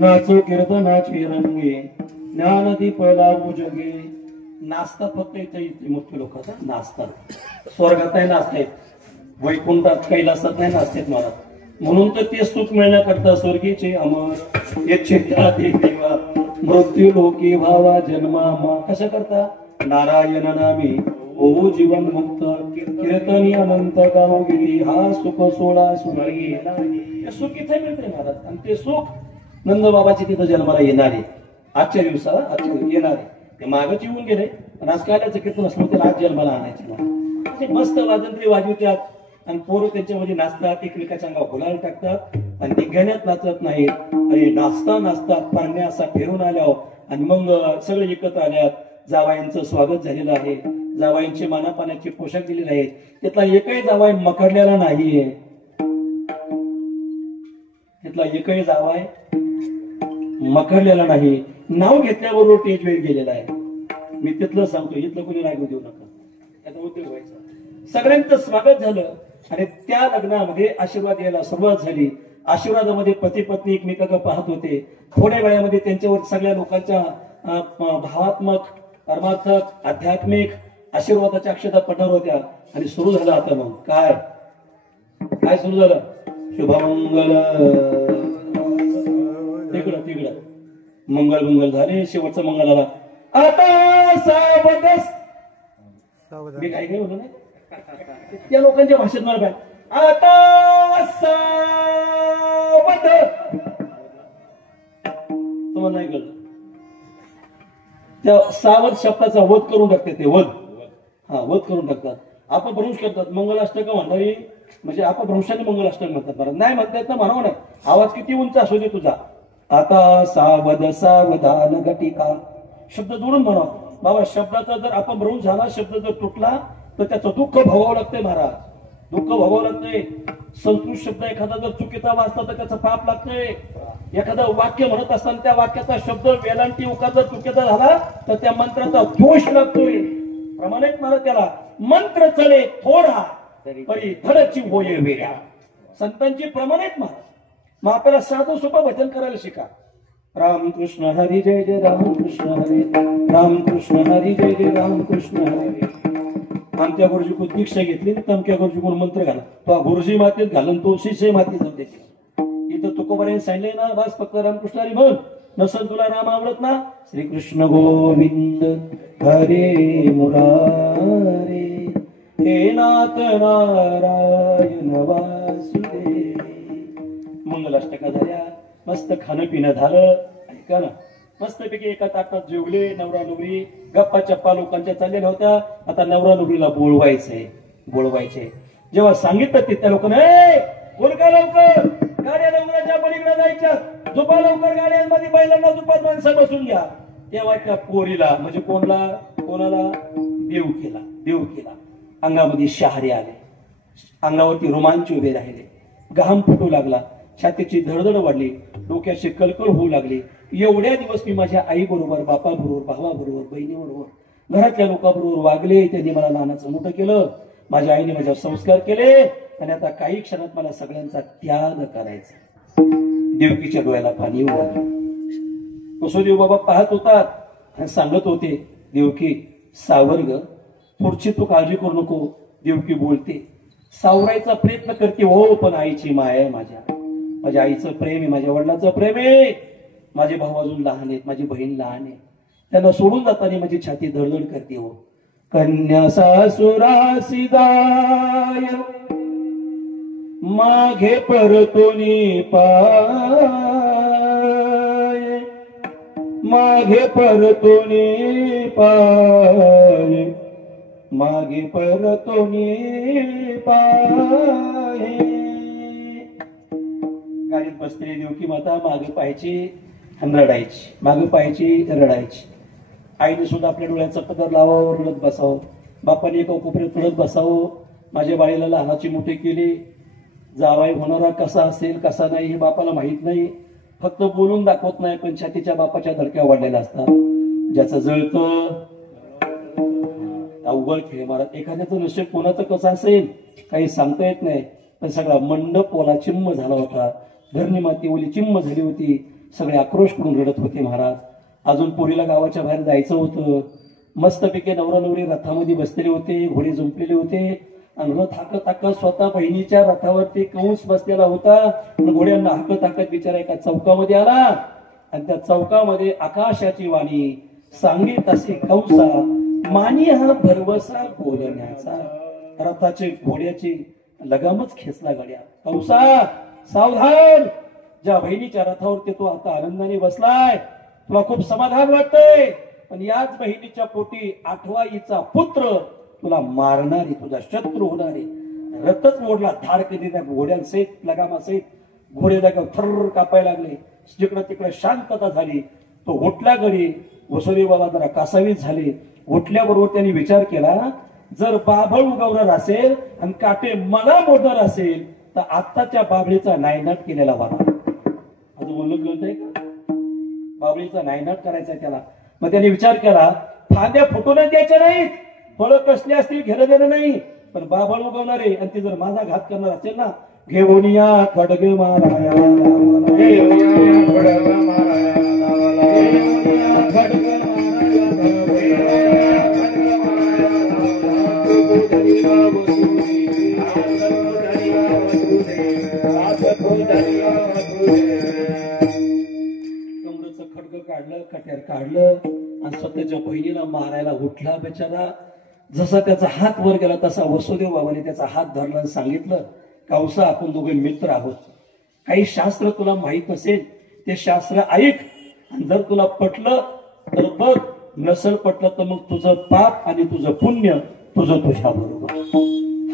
नाचो कीर्तनाचे रंगे ज्ञानदीप लावू जगे. नाचतात फक्त इथे मुख्य लोक नाचतात. स्वर्गातही नाचतायत, वैकुंठात कैलासात नाही नाचतात मला. म्हणून तर ते सुख मिळण्याकरता स्वर्गीचे अमर येच्छेता देवा मृत्यू लोकी भावा जन्मा कशा करता नारायण नामी ओ जीवन मुक्त कीर्तनी अनंत गावगिरी हा सुख सोळा सुनाळी. सुख इथे मिळते महाराज. आणि ते सुख नंद बाबाची तिथं जन्माला येणारे आजच्या दिवसाला येणारे ते मागच येऊन गेले. पण आज काल्याचं कीर्तन असलं त्याला आज जन्माला आणायचे. मस्त वाजंत्री वाजवतात आणि पोरं त्यांच्यामध्ये नाचतात, एकमेकाच्या अंगावर गुलाल टाकतात आणि ते गाण्यात नाचत नाहीत. आणि नाचता नाचतात पारण्या असा फिरून आल्यावर आणि मग सगळे एकत्र आल्यात. जावायांचं स्वागत झालेलं आहे, जावायांचे मानापाण्याचे पोशाख दिलेले आहेत. त्यातला एकही जावाय मकडलेला नाहीये, त्यातला एकही जावाय मकडलेला नाही. नाव घेतल्याबरोबर टेजवर गेलेला आहे. मी तिथलं सांगतो, इथलं कोणी रागू देऊ नका, त्याचा उद्योग व्हायचा. सगळ्यांचं स्वागत झालं आणि त्या लग्नामध्ये आशीर्वाद यायला सुरुवात झाली. आशीर्वादामध्ये पती पत्नी एकमेकांना पाहत होते. थोड्या वेळामध्ये त्यांच्यावर सगळ्या लोकांच्या भावात्मक परमार्थक आध्यात्मिक आशीर्वादाच्या अक्षता पडणार होत्या. आणि सुरू झालं आता मग काय काय सुरू झालं. शुभमंगल तिकडं मंगल मंगल झाले. शेवटचा मंगल आला. आता सावधस मी काय काय होतो नाही त्या लोकांच्या भाषेत मला काय आता सावध तुम्हाला नाही कळलं. त्या सावध शब्दाचा वध करून टाकते ते वध. हा वध करून टाकतात. अपभ्रंश करतात. मंगलाष्टक म्हणणारी म्हणजे अपभ्रंशाने मंगलाष्टक म्हणतात. बरं नाही म्हणता येत ना म्हणावं नाही. आवाज किती उंच असू दे तुझा. आता सावध सावधान घटिका शब्द जोडून म्हणा बाबा. शब्दाचा जर आपण भरून झाला, शब्द जर तुटला तर त्याचं दुःख भोगावं लागतंय महाराज, दुःख भोगावं लागतंय. संस्कृत शब्द एखादा जर चुकीचा वाचला तर त्याचं पाप लागतंय. एखादं वाक्य म्हणत असताना त्या वाक्याचा शब्द वेलांटी उकार जर चुकीचा झाला तर त्या मंत्राचा दोष लागतोय. प्रमाणित मला त्याला मंत्र चले थोडा परी धडची होय वेळा. संतांची प्रमाणित महाराज. मग आपल्याला साधं सोपं भजन करायला शिका. रामकृष्ण हरी जय जय रामकृष्ण हरी, रामकृष्ण हरी जय जय रामकृष्ण हरी. आमच्या गुरुजीकडून दीक्षा घेतली, तमक्या गुरुजीकडून मंत्र घाला. तो गुरुजी मातीत घालून तो शिष्य मातीत जाऊन देते. इथं तुकोबाराने सांगितले ना, बस फक्त रामकृष्ण हरी म्हण. नसल तुला राम आवडत ना, श्रीकृष्ण गोविंद हरे मुरारे हे नाथ नारायण वासुदेव. मंगलाष्टका झाल्या, मस्त खाणं पिणं झालं. ऐका ना, मस्तपैकी एका ताटात जेवले. नवरा नवरी गप्पा चप्पा लोकांच्या चाललेल्या होत्या. आता नवरा नवरीला बोलवायचंय. जेव्हा सांगितलं त्या लोकांना, बोलका लवकर, गाड्या डोंगराच्या पलीकडे जायच्या, झोपा लवकर गाड्यांमध्ये, बैलांना झोपात माणसं बसून घ्या. तेव्हा त्या पोरीला म्हणजे कोणाला देव केला. अंगामध्ये शहारे आले, अंगावरती रोमांच उभे राहिले, घाम फुटू लागला, छातीची धडधड वाढली, डोक्याची कलकल होऊ लागली. एवढ्या दिवस मी माझ्या आई बरोबर, बापा बरोबर, भावाबरोबर, बहिणीबरोबर, घरातल्या लोकांबरोबर वागले. त्यांनी मला लहानाचं मोठं केलं. माझ्या आईने माझ्यावर संस्कार केले. आणि आता काही क्षणात मला सगळ्यांचा त्याग करायचा. देवकीच्या डोळ्याला पाणी येऊ लागलं. वसुदेव बाबा पाहत होतात आणि सांगत होते, देवकी सावर ग, पुढची तू काळजी करू नको. देवकी बोलते, सावरायचा प्रयत्न करते हो, पण आईची माया आहे माझ्या आईचं प्रेम आहे, माझ्या वडिलांचं प्रेम आहे. माझे भाऊ अजून लहान आहेत, माझी बहीण लहान आहे. त्यांना सोडून जाताना माझी छाती धडधड करते हो. कन्या सासुरासी दाय मागे परतोनी पाय, मागे परतोनी पाय, मागे परतोनी पाय. गाडीत बसलेली देवकी माता मागे पाहायची आणि रडायची, मागे पाहायची रडायची. आईने सुद्धा आपल्या डोळ्याचा पदर लावावं, रडत बसावं. बापाने एका कोपऱ्यात रडत बसावं. माझ्या बाळीला लहानाची मोठी केली. जावाई होणारा कसा असेल कसा नाही हे बापाला माहित नाही. फक्त बोलून दाखवत नाही, पण छातीच्या बापाच्या धडक्या वाढलेल्या असतात. ज्याचं जळतं अवघड खेळ महाराज. एखाद्याचं नशीब कोणाचं कसं असेल काही सांगता येत नाही. पण सगळा मंडप ओला चिम्म झाला होता. धरणी माती ओली चिम्म झाली होती. सगळे आक्रोश करून रडत होते महाराज. अजून पोरीला गावाच्या बाहेर जायचं होतं. मस्तपैकी नवरा नवरी रथामध्ये बसलेले होते, घोडे जुंपलेले होते. आणि रथ हाकत हाकत स्वतः बहिणीच्या रथावरती कंस बसलेला होता. घोड्यांना हाकत हाकत बिचारा एका चौकामध्ये आला. आणि त्या चौकामध्ये आकाशाची वाणी सांगित असे, कंसा मानी हा भरवसा बोलण्याचा. रथाचे घोड्याची लगामच खेचला गड्या. कंसा सावधान, ज्या बहिणीच्या रथावरती तो आता आनंदाने बसलाय, तुला खूप समाधान वाटतंय, पण याच बहिणीच्या पोटी 8वा आईचा पुत्र तुला मारणारे, तुझा शत्रू होणारे. रथच मोडला धाडकधी त्या घोड्यांसहित लगामासहित. घोडे जागा थर्र कापायला लागले. जिकडं तिकडे शांतता झाली. तो उठला गडी. वसुदेव बाबा जरा कासावीस झाले. उठल्याबरोबर त्यांनी विचार केला, जर बाभळ उगवणार असेल आणि काटे मला मोडणार असेल तर आत्ताच्या बाभळीचा नायनाट केलेला बरा. असं बोललं कळतंय का? बाभळीचा नायनाट करायचा त्याला. मग त्याने विचार केला, फांद्या फुटूनच द्यायच्या नाहीत, फळं कसली असतील घेणं देणं नाही, पण बाभळ उगवणारे आणि ते जर माझा घात करणार असेल ना, घेऊन या खडग माराया कमरेचं खडग काढलं, कट्यार काढलं आणि स्वतःच्या बहिणीला मारायला उठला बेचारा. जसा त्याचा हात वर गेला तसा वसुदेव बाबाने त्याचा हात धरला आणि सांगितलं, कंसा आपण दोघे मित्र आहोत. काही शास्त्र तुला माहित नसेल ते शास्त्र ऐक, आणि जर तुला पटलं तर बघ, नसल पटलं तर मग तुझं पाप आणि तुझं पुण्य तुझं तुझ्या बरोबर.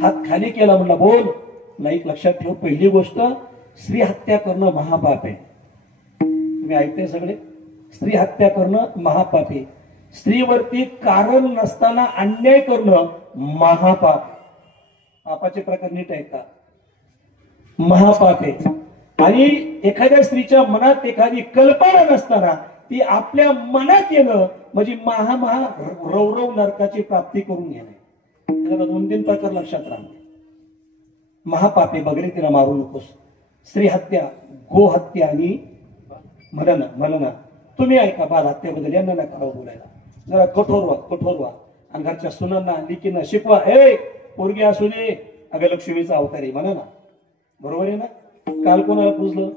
हात खाली केला म्हणला, बोल. नाही, लक्षात ठेव, पहिली गोष्ट स्त्री हत्या करणं महापाप आहे. तुम्ही ऐकताय सगळे, स्त्री हत्या करणं महापाप आहे. स्त्रीवरती कारण नसताना अन्याय करणं महापाप. पापाचे प्रकार नीट आहे का? महापाप आहे. आणि एखाद्या स्त्रीच्या मनात एखादी कल्पना नसताना ती आपल्या मनात येणं म्हणजे महा रौरव नरकाची प्राप्ती करून घेणे. त्याला 2-3 प्रकार लक्षात राहणार. महापापे बगरे तिला मारू नकोस. स्त्री हत्या, गो हत्या आणि म्हणना. तुम्ही ऐका बाल हत्याबद्दल यांना नका बोलायला. जरा कठोर व्हा आणि घरच्या सुनांना लिकींना शिकवा. पोरगी असू दे, अगं लक्ष्मीचा अवतार आहे म्हणा ना. बरोबर आहे ना? काल कोणाला पूजलं?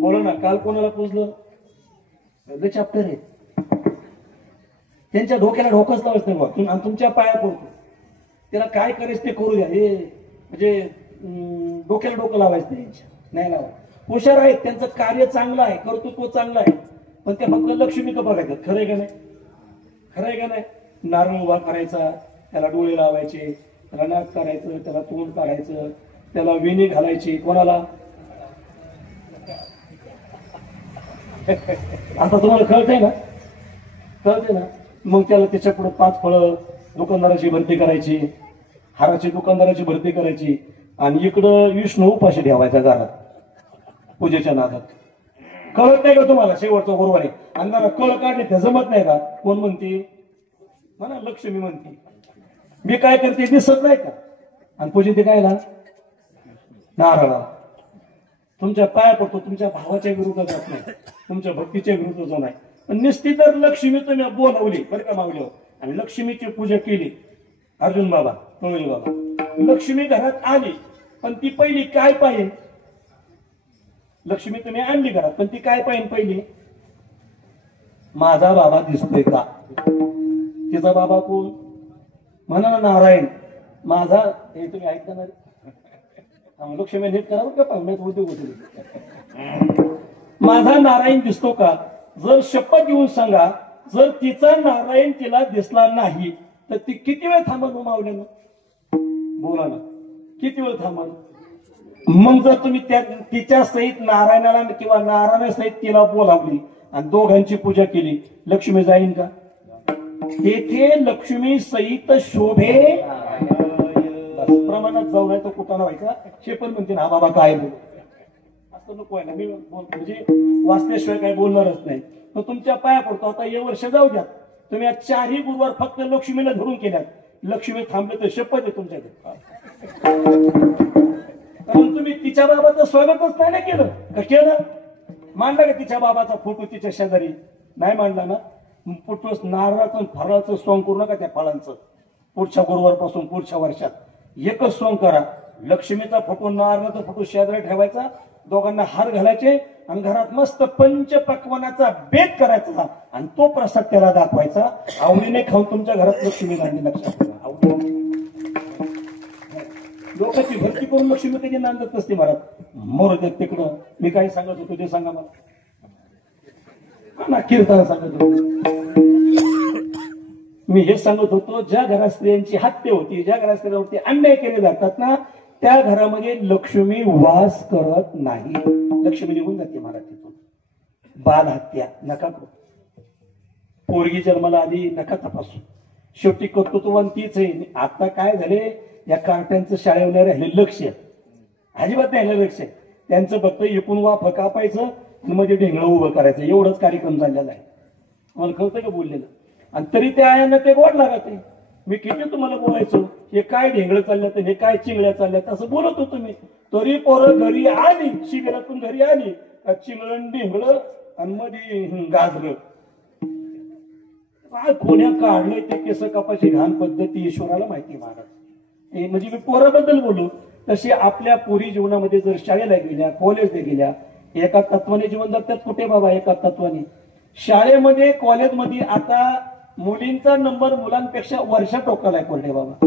बोला ना, काल कोणाला पूजलं? चॅप्टर आहे. त्यांच्या डोक्याला डोकंच लावायचं नाही आणि तुमच्या पाया पडतो. त्याला काय करायचं ते करू द्या. हे म्हणजे डोक्याला डोकं लावायचं नाही लावा. हुशार आहेत, त्यांचं कार्य चांगलं आहे, कर्तृत्व चांगलं आहे, पण त्या फक्त लक्ष्मी का बघायचं. खरंय का नाही? खरंय का नाही? नारळ उभा करायचा, त्याला डोळे लावायचे, त्याला नाक करायचं, त्याला तोंड काढायचं, त्याला वेणी घालायची. कोणाला? आता तुम्हाला कळतंय ना? कळतंय ना? मग त्याला त्याच्या पुढे 5 फळं दुकानदाराची भरती करायची, हाराची दुकानदाराची भरती करायची आणि इकडं विष्णू उपाशी ठेवायचा घरात पूजेच्या नादात. कळत नाही का तुम्हाला? शेवटचं बरोबर आहे. आणि मला कळ काढणे ते जमत नाही का? कोण म्हणते? म्हणा लक्ष्मी म्हणते. मी काय करते दिसत नाही का? आणि पूजे ते कायला? नारळा. तुमच्या पाया पडतो, तुमच्या भावाच्या विरुद्ध जात नाही, तुमच्या भक्तीच्या विरुद्ध जो नाही. पण निश्चित जर लक्ष्मी तुम्ही बोलावली बरं का मावली आणि लक्ष्मीची पूजा केली, अर्जुन बाबा, कळवली बाबा, लक्ष्मी घरात आली पण ती पहिली काय पाहिजे? लक्ष्मी तुम्ही आणली घरात पण ती काय पाहिजे? पहिली माझा बाबा दिसतोय का? तिचा बाबा कोण? म्हणा ना नारायण. माझा हे तुम्ही ऐकणार लक्ष्मी नीट करावं का? पाहुण्यात उद्योग होते. माझा नारायण दिसतो का? जर शपथ घेऊन सांगा, जर तिचा नारायण तिला दिसला नाही तर ती किती वेळ थांबल मावल्यानं? बोला ना, किती वेळ थांबल? मग जर तुम्ही तिच्या सहित नारायणाला किंवा नारायण सहित तिला बोलावली आणि दोघांची पूजा केली, लक्ष्मी जाईन का? तेथे लक्ष्मी सहित शोभे प्रमाणात जाऊ नाही तर कुठं व्हायचा. शेपण म्हणते हा बाबा काय बोल असं नको आहे ना. मी म्हणजे वाचल्याशिवाय काय बोलणारच नाही. मग तुमच्या पाया पडतो. आता हे वर्ष जाऊ द्या. तुम्ही 4ही गुरुवार फक्त लक्ष्मीला धरून केल्यात. लक्ष्मी थांबले तर शपथ आहे तुमच्याकडे. कारण तुम्ही तिच्या बाबाचं स्वागतच नाही ना केलं. का केलं? मांडला का तिच्या बाबाचा फोटो तिच्या शेजारी? नाही मांडला ना. पुढच नारळाचं फराळाचं सोंग करू नका त्या फळांचं. पुढच्या गुरुवारपासून पुढच्या वर्षात एकच सोंग करा. लक्ष्मीचा फोटो, नारळाचा फोटो शेजारी ठेवायचा, दोघांना हार घालायचे आणि घरात मस्त पंचपक्वानाचा बेत करायचा आणि तो प्रसाद त्याला दाखवायचा. आवडीने खाऊन तुमच्या घरात लक्ष्मी गांधी. लक्षात ठेवा. लोकांची भरती करून लक्ष्मी कधी नांदत नसते महाराज. मोर तिकडं. मी काही सांगत होतो ते सांगा मला ना. कीर्तन सांगत होतो मी. हे सांगत होतो ज्या घरात स्त्रियांची हत्या होती, ज्या घरात स्त्रियांवरती अन्याय केले जातात ना, त्या घरामध्ये लक्ष्मी वास करत नाही. लक्ष्मी निघून जाते मराठीतून. बाल हत्या नका करू. पोरगी जन्माला आली नका तपासू. शेवटी कर्तृत्ववान तीच आहे. आता काय झाले, या कार्ट्यांचं शाळेवर राहिले लक्ष अजिबात नाही. लक्ष त्यांचं फक्त एकूण वाफ कापायचं आणि मध्ये ढेंगळं उभं करायचं, एवढंच कार्यक्रम झालेला आहे. मला कळतं का बोललेलं? आणि तरी त्या आयांना ते गोड लागत आहे. मी किती तुम्हाला बोलायचो, हे काय ढेंगळं चालल्यात, हे काय चिंगळ्या चालल्यात, असं बोलत होतो मी. तरी पोरं घरी आली, शिबिरातून घरी आली, चिंगळण ढेंगळं आणि मध्ये गाजलं. काय कोण्या काढलंय ते केस कापाची घाण पद्धती ईश्वराला माहिती महाराज. हे म्हणजे मी पोराबद्दल बोलू. तशी आपल्या पोरी जीवनामध्ये जर शाळेला गेल्या, कॉलेजला गेल्या, एका तत्वाने जीवन जगतात. कुठे बाबा एका तत्वाने? शाळेमध्ये, कॉलेजमध्ये आता मुलींचा नंबर मुलांपेक्षा वर्षा टोकाला आहे. कोल्हे बाबा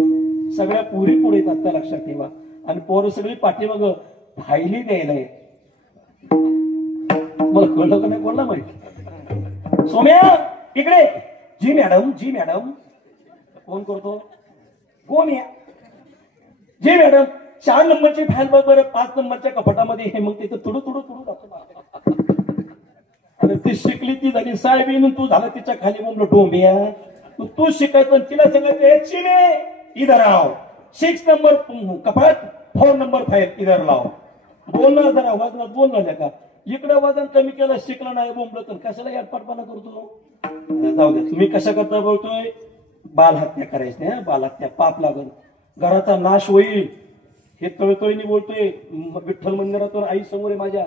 सगळ्या पुरी पुढे येतात, त्या लक्षात ठेवा. आणि पोरं सगळी पाठीमाग फायली द्यायला आहे. मला कळलं का नाही? बोलला माहिती. सोम्या इकडे. जी मॅडम, जी मॅडम. फोन करतो. कोण या? जी मॅडम. 4 नंबरची फाईल बघ बरं, 5 नंबरच्या कपाटामध्ये हे. मग तिथं तुडू तुडू तुडू टाकतो. अरे ती शिकली ती झाली साहेबीन, तू झाला तिच्या खाली म्हणलं डोंबिया. तू शिकायचं आणि तिला सांगायचं चिने इधर आओ, 6 नंबर कपाट 4 नंबर फाईल इधर लाव. बोलणार जरा वजनात बोलणार का, इकडे वजन कमी केलं शिकलं नाही बोंबलं तर कशाला याटपाटपणा करतो. जाऊ दे, तुम्ही कशा करता बोलतोय, बालहत्या करायची नाही, बालहत्या पाप लागल, घराचा नाश होईल हे तळतळीने बोलतोय. विठ्ठल मंदिरातून आई समोर आहे माझ्या,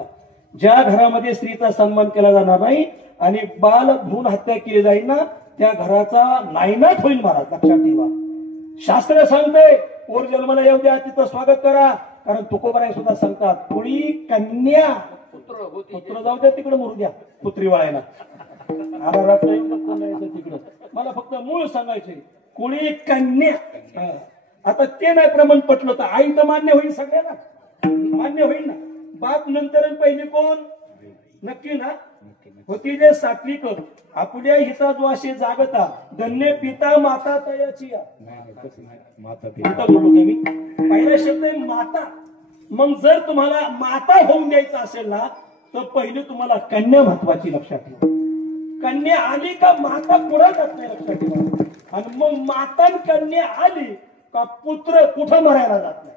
ज्या घरामध्ये स्त्रीचा सन्मान केला जाणार नाही आणि बाल भ्रूण हत्या केली जाईल ना, त्या घराचा नायनाट होईल महाराज, लक्षात ठेवा. शास्त्र सांगतंय पोर जन्माला येऊ द्या, तिचं स्वागत करा. कारण तुकोबराय सुद्धा सांगतात कुळी कन्या पुत्र जाऊ द्या तिकडे मरू द्या पुत्री वाळायला. तिकडं मला फक्त मूळ सांगायचे कुळी कन्या. आता ते नाही प्रमाण पटलं तर आई तर मान्य होईल, सगळ्यांना मान्य होईल ना. बाप नंतर पहिली कोण, नक्की ना, होती जे सात्विक आपल्या हिता जो असे जागता धन्य पिता माता तयाची. बोलू का मी, पहिला शब्द आहे माता. मग जर तुम्हाला माता होऊन द्यायचं असेल ना तर पहिले तुम्हाला कन्या महत्वाची, लक्षात ठेवा. कन्या आली का माता पुढे जात नाही, लक्षात ठेवा. आणि मग माता कन्या आली का पुत्र कुठं मरायला जात नाही.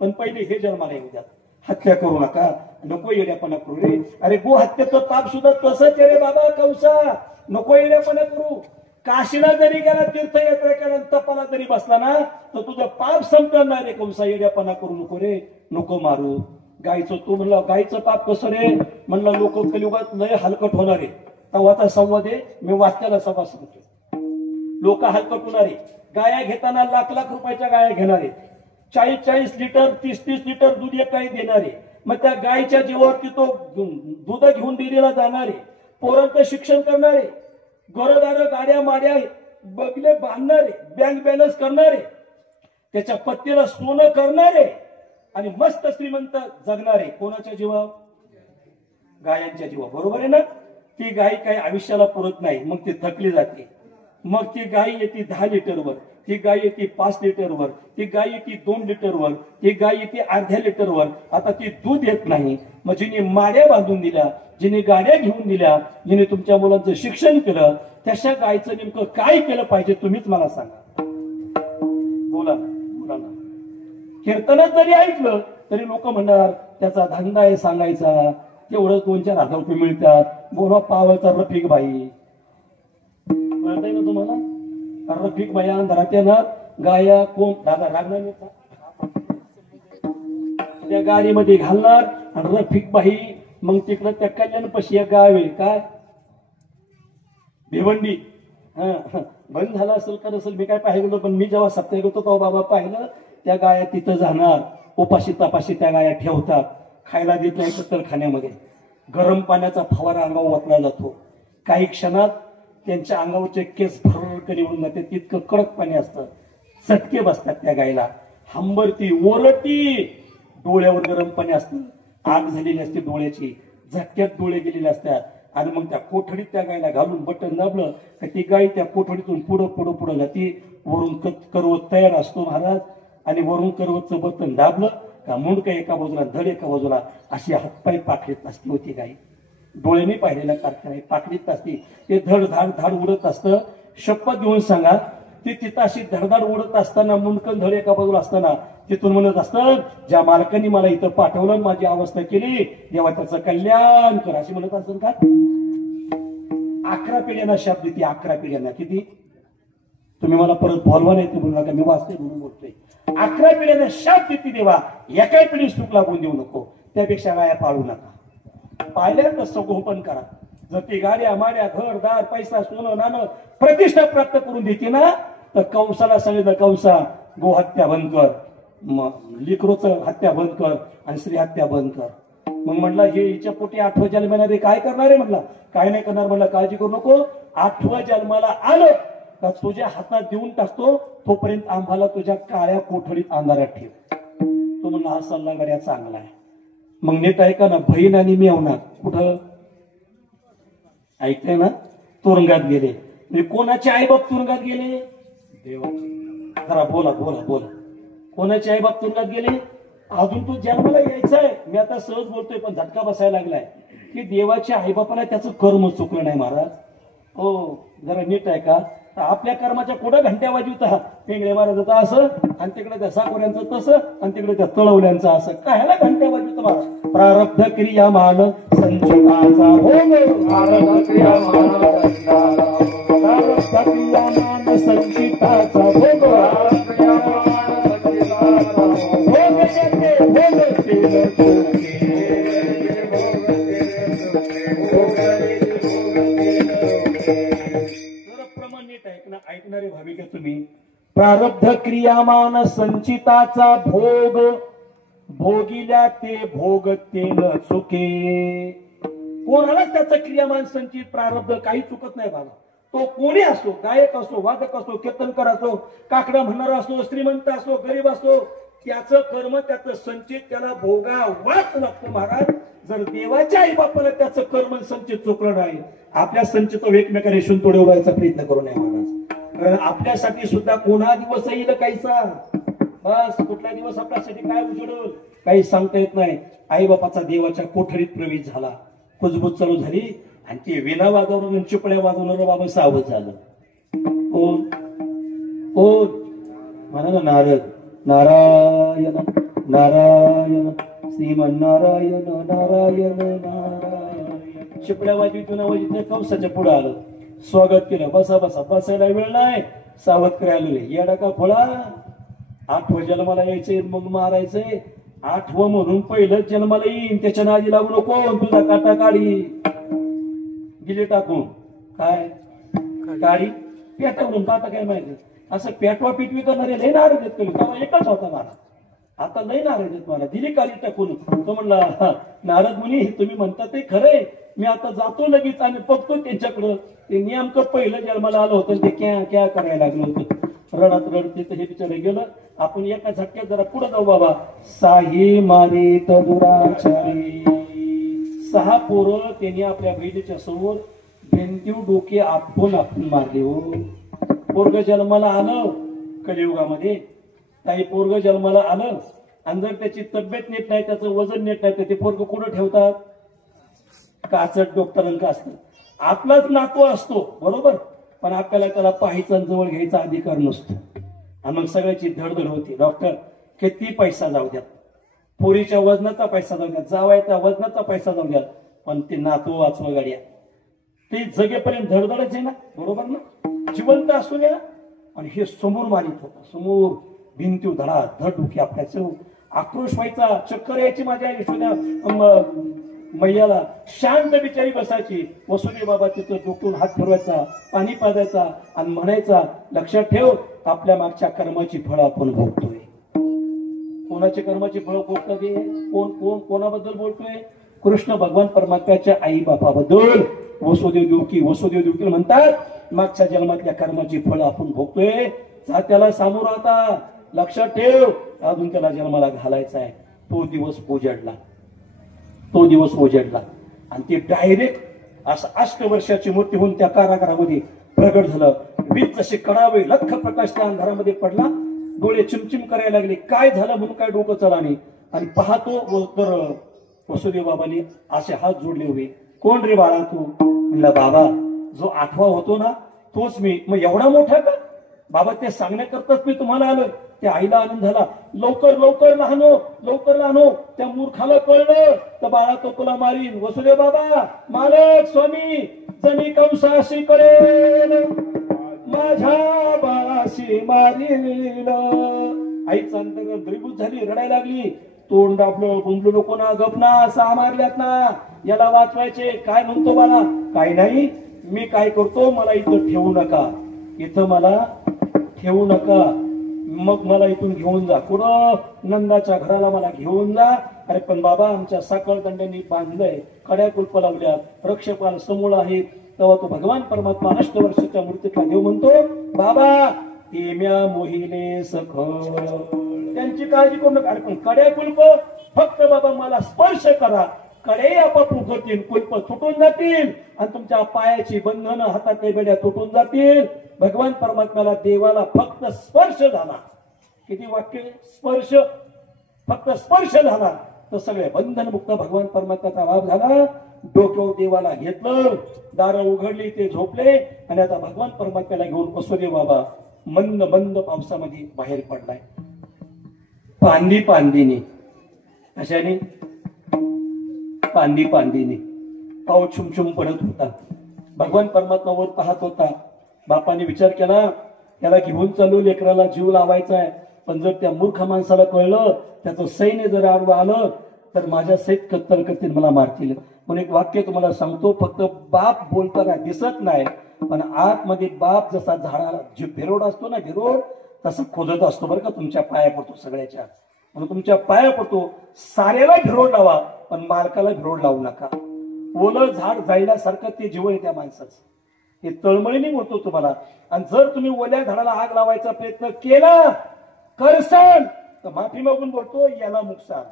पण पहिले हे जन्माला येऊ द्या. हत्या करू नका, नको येड्यापणा करू रे. अरे गो हत्येचं पाप सुद्धा तसंच रे बाबा कंसा, नको येड्यापणा करू. काशीला जरी गेला तीर्थयात्रा केला तपाला जरी बसला ना तर तुझं पाप संपणार नाही रे कंसा, येड्यापणा करू नको रे, नको मारू. गायचं तू म्हणलं गायचं पाप कसं रे, म्हणलं लोक कलियुगात लय हलकट होणार आहे. तवाचा संवाद आहे, मी वाचल्याला सभा सांगतो. लोक हलकट होणार आहे. गाया घेताना लाख लाख रुपयाच्या गाया घेणार आहेत, 40-40 लिटर 30-30 लिटर दूध एकाही देणारे. मग त्या गायच्या जीवावरती तो दूध घेऊन डेअरीला जाणारे, पोरांचं शिक्षण करणारे, घरदार गाड्या माड्या बगले बांधणारे, बँक बॅलन्स करणारे, त्याच्या पत्नीला सोनं करणारे आणि मस्त श्रीमंत जगणारे. कोणाच्या जीवा, गायांच्या जीवा. बरोबर आहे ना. ती गाय काही आयुष्याला पुरत नाही, मग ती थकली जाते. मग ती गाय येते 10 लिटरवर, ती गाय येते 5 लिटरवर, ती गाय येते 2 लिटरवर, ती गाय येते अर्ध्या लिटरवर. आता ती दूध येत नाही. मग जिने माड्या बांधून दिल्या, जिने गाड्या घेऊन दिल्या, जिने तुमच्या मुलांचं शिक्षण केलं, तशा गायचं नेमकं काय केलं पाहिजे तुम्हीच मला सांगा. बोला बोला ना. कीर्तनात जरी ऐकलं तरी लोक म्हणणार त्याचा धंदा आहे सांगायचा, तेवढं 2-4 हजार रुपये मिळतात, बोला पावाचा रफिक बाई. कळतंय ना तुम्हाला, रफिक बाई अंधारात्यानं गाया कोण दादा रागणार त्या गाडीमध्ये घालणार आणि रफिक बाई मग तिकडं त्या कल्याण पशी एक गाव आहे काय भिवंडी, बंद झाला असेल का नसेल मी काय पाहिलं, पण मी जेव्हा सप्ताह होतो तेव्हा बाबा पाहिलं त्या गाया तिथं जाणार, उपाशी तपाशी त्या गाया ठेवतात, खायला देत नाही तर खाण्यामध्ये गरम पाण्याचा फवारा अंगावर ओतला जातो. काही क्षणात त्यांच्या अंगावरचे केस भरकरी होऊन जाते, तितकं कडक पाणी असतं. चटके बसतात त्या गायला, हंबरती ओरडती, डोळ्यावर गरम पाणी असतं, आग झालेली असते डोळ्याची, झटक्यात डोळे गेलेले असतात. आणि मग त्या कोठडीत त्या गायला घालून बटन दाबलं तर ती गाय त्या कोठडीतून पुढं पुढं पुढं जाते. वरून करवत तयार असतो महाराज, आणि वरून करवतचं बटन दाबलं का मुंडक एका बाजूला धड एका बाजूला, अशी हातपाय पाखडीत असती होती गाय. डोळ्यांनी पाहिलेला कारखाना पाकळीत असते, ते धड धाड धाड उडत असतं. शपथ घेऊन सांगा, ती तिथं अशी धडधाड उडत असताना मुंडकन धड एका बाजूला असताना तिथून म्हणत असतं, ज्या मालकांनी मला इथं पाठवलं माझी अवस्था केली देवा त्याचं कल्याण कर, अशी म्हणत असतं का. 11 पिढ्यांना शाप देते, 11 पिढ्यांना. किती तुम्ही मला परत बोलवा नाही ते बोलू नका, मी वाचते म्हणून बोलतोय. 11 पिढ्यांना शाप देते देवा, एकाही पिढी सुख लागून देऊ नको, त्यापेक्षा गाया पाळू नका. पाहिल्यानंतर संगोपन करा. जर ती गाड्या माड्या घरदार पैसा सोनं नाणं प्रतिष्ठा प्राप्त करून देते ना तर कंसाला सांगितलं, कंसा गो हत्या बंद कर, लिकरोचं हत्या बंद कर आणि स्त्री हत्या बंद कर. मग म्हणला हे हिच्या पोटी 8व्या जन्माला काय करणार आहे, म्हणला काय नाही करणार. म्हणला काळजी करू नको, 8व्या जन्माला आलं का तुझ्या हातात देऊन टाकतो, तोपर्यंत आम्हाला तुझ्या काळ्या कोठडीत अंधारात ठेव. तो म्हणला हा सल्ला गड्या चांगला आहे. मग नीट ऐका ना, बहीण आणि मेवना कुठं ऐकताय ना, तुरुंगात गेले. म्हणजे कोणाचे आईबाप तुरुंगात गेले, देवाचे. जरा बोला बोला बोला, कोणाचे आईबाप तुरुंगात गेले. अजून तो जन्माला यायचा आहे, मी आता सहज बोलतोय पण झटका बसायला लागलाय. की देवाच्या आईबापाला त्याचं कर्म चुकलं नाही महाराज. हो जरा नीट आहे का. आपल्या कर्माच्या पुढं घंट्या वाजवत पेंगळे महाराजाचं असं आणि तिकडे त्या साकोऱ्यांचं तसं आणि तिकडे त्या तळवल्यांचं असं कायला घंट्या वाजवत महाराज. प्रारब्ध क्रियामान संचिताचा भोग प्रारब्ध क्रियामान संचिताचा भोग ऐकणारे भाविक तुम्ही. प्रारब्ध क्रियामान संचिताचा भोग भोगिल्या ते भोगते न चुके. कोणालाच त्याचं क्रियामान संचित प्रारब्ध काही चुकत नाही बाबा. तो कोणी असो, गायक असो, वादक असो, कीर्तनकर असो, काकडा म्हणणारा असो, श्रीमंत असो, गरीब असो, त्याचं कर्म त्याचं संचित त्याला भोगावाच लागतं महाराज. जर देवाच्या आई बापाला त्याचं कर्म संचित चुकलं नाही, आपल्या संचित एकमेकाने शिंतोडे उडवायचा प्रयत्न करू नये महाराज. कारण आपल्यासाठी सुद्धा कोणा दिवस येईल काहीचा. बस कुठला दिवस आपल्यासाठी काय उजडल काही सांगता येत नाही. आई बापाचा देवाच्या कोठडीत प्रवेश झाला, कुजबूज चालू झाली आणि ते विना वाजवून चिपड्या वाजवणार बाबा सावध झालं. कोण कोण म्हणा ना नारद. नारायण नारायण श्रीमन्नारायण नारायण नारायण. चिपड्या वाजवित वाजित कंसाच्या पुढे आलं, स्वागत केलं. बसा बसा, बसायला वेळ नाही, सावध करायला येडा का फळा. 8वं जन्माला यायचंय मग मारायचंय. 8वं म्हणून पहिलं जन्माला येईन त्याच्या नादी लागू नको. तुझा काटा काढी गेली टाकून काय काढी पेटवून आता काय माहिती. असं पेटवा पिटवी करणारे लय नारद आहेत कमी. तेव्हा एकच होता मला, आता लय नारद आहेत मला. दिली काढी टाकून. तो म्हणला नारद मुनी तुम्ही म्हणता ते खरंय, मी आता जातो लगेच आणि बघतो त्यांच्याकडं. ते नेमकं पहिलं जन्माला आलं होतं, ते क्या क्या करायला लागलं होतं. रडत रडते तर हे बिचारे गेलं. आपण एका झटक्यात जरा पुढे जाऊ बाबा. साही मारे दुराचारी. 6 पोरं त्यांनी आपल्या बहिणीच्या समोर भिंतीव डोके आपण मारले. हो पोरग जन्माला आलं कलियुगामध्ये, काही पोरग जन्माला आलं आणि जर त्याची तब्येत नीट नाही, त्याचं वजन नीट नाही, तर ते पोरग कुठं ठेवतात. काचट डॉक्टरांका असतं. आपलाच नातू असतो बरोबर, पण आपल्याला त्याला पाहायचा जवळ घ्यायचा अधिकार नसतो. आणि मग सगळ्याची धडधड होती. डॉक्टर किती पैसा जाऊ द्या, पोरीच्या वजनाचा पैसा जाऊ द्या, जावायचा वजनाचा पैसा जाऊ द्या, पण ते नातू वाचवा गाड्या. ते जगेपर्यंत धडधडच आहे ना बरोबर ना, जिवंत असू द्या. आणि हे समोर मारित होता, समोर भिंतीव धडा धड डोकी आपल्याचं. आक्रोश व्हायचा, चक्कर यायची माझ्या यशोदा मैयाला. शांत बिचारी बसायची. वसुदेव बाबा तिथं डोकून हात फिरवायचा, पाणी पाजायचा आणि म्हणायचा लक्षात ठेव आपल्या मागच्या कर्माची फळं आपण भोगतोय. कोणाची कर्माची फळं भोगतात? कोण कोण कोणाबद्दल बोलतोय? कृष्ण भगवान परमात्म्याच्या आई बापाबद्दल. वसुदेव देवकी म्हणतात मागच्या जन्मातल्या कर्माची फळं आपण भोगतोय. जा त्याला सामोर आता, लक्षात ठेव अजून त्याला जन्माला घालायचा आहे. तो दिवस उजडला आणि ते डायरेक्ट असं 8 वर्षाची मूर्ती होऊन त्या कारागृहामध्ये प्रगट झालं. वीज जसे कडावे लख प्रकाश त्या अंधारामध्ये पडला. डोळे चिमचिम करायला लागले. काय झालं म्हणून काय डोकं चला नाही. आणि पाहतो तर वसुदेव बाबांनी असे हात जोडले उभे. कोण रे बाळा तू? म्हणला बाबा जो 8वा होतो ना तोच मी. मग एवढा मोठा का? बाबा ते सांगण्याकरताच मी तुम्हाला आलो. त्या आईला आनंद झाला. लवकर लवकर लहानो त्या मूर्खाला कळलं तर बाळा तो तुला मारीन. वसुदेव बाबा मालक स्वामी जणी कंसाशी करेल माझ्या बाळाशी मारील. आईचा अंतर द्रीभूत झाली, रडायला लागली. तोंड आपलं गुंबलो कोणा गपना सहा मारल्यात ना, याला वाचवायचे. काय म्हणतो बाळा? काय नाही, मी काय करतो मला इथं ठेवू नका. मग मला इथून घेऊन जा. कुठं? नंदाच्या घराला मला घेऊन जा. अरे पण बाबा आमच्या साखळ दंड्यांनी बांधलंय, कड्या कुलप लावल्यात, रक्षपाल समूळ आहेत. तेव्हा तो भगवान परमात्मा 8 वर्षाच्या मूर्तीतला देव म्हणतो बाबा तेम्या मोहिले सखळ. त्यांची काळजी करू नका. अरे पण कड्या कुलप फक्त बाबा मला स्पर्श करा, कडे आपाप उघडतील, कुलप तुटून जातील आणि तुमच्या पायाची बंधनं हातातल्या बेड्या तुटून जातील. भगवान परमात्म्याला देवाला फक्त स्पर्श झाला. किती वाक्य? स्पर्श, फक्त स्पर्श झाला तर सगळे बंधनमुक्त भगवान परमात्म्याचा लाभ झाला. डोक्यावर देवाला घेतलं, दारं उघडली, ते झोपले आणि आता भगवान परमात्म्याला घेऊन कसोदे बाबा मंद मंद पावसामध्ये बाहेर पडलाय. पांदी पांदीने अशाने पांदी पांदीने पाऊस छुमछुम पडत होता. भगवान परमात्मावर पाहत होता. बापाने विचार केला त्याला घेऊन चालू, लेकराला जीव लावायचा आहे, पण जर त्या मूर्ख माणसाला कळलं, त्याचं सैन्य जर आडवं आलं तर माझ्या सैत कत्तल करतील, मला मारतील. म्हणून एक वाक्य तुम्हाला सांगतो, फक्त बाप बोलताना दिसत नाही, पण आतमध्ये बाप जसा झाडाला जे भिरोड असतो ना, भिरोड तसं खोदत असतो बरं का. तुमच्या पाया पडतो सगळ्याच्या, म्हणून तुमच्या पाया पडतो. साऱ्याला भिरोड लावा पण मालकाला भिरोड लावू नका. ओलं झाड जायल्यासारखं ते जीवन आहे त्या माणसाचं, हे तळमळीने बोलतो तुम्हाला. आणि जर तुम्ही ओल्या झाडाला आग लावायचा प्रयत्न केला करसान तर माफी मागून बोलतो याला नुकसान.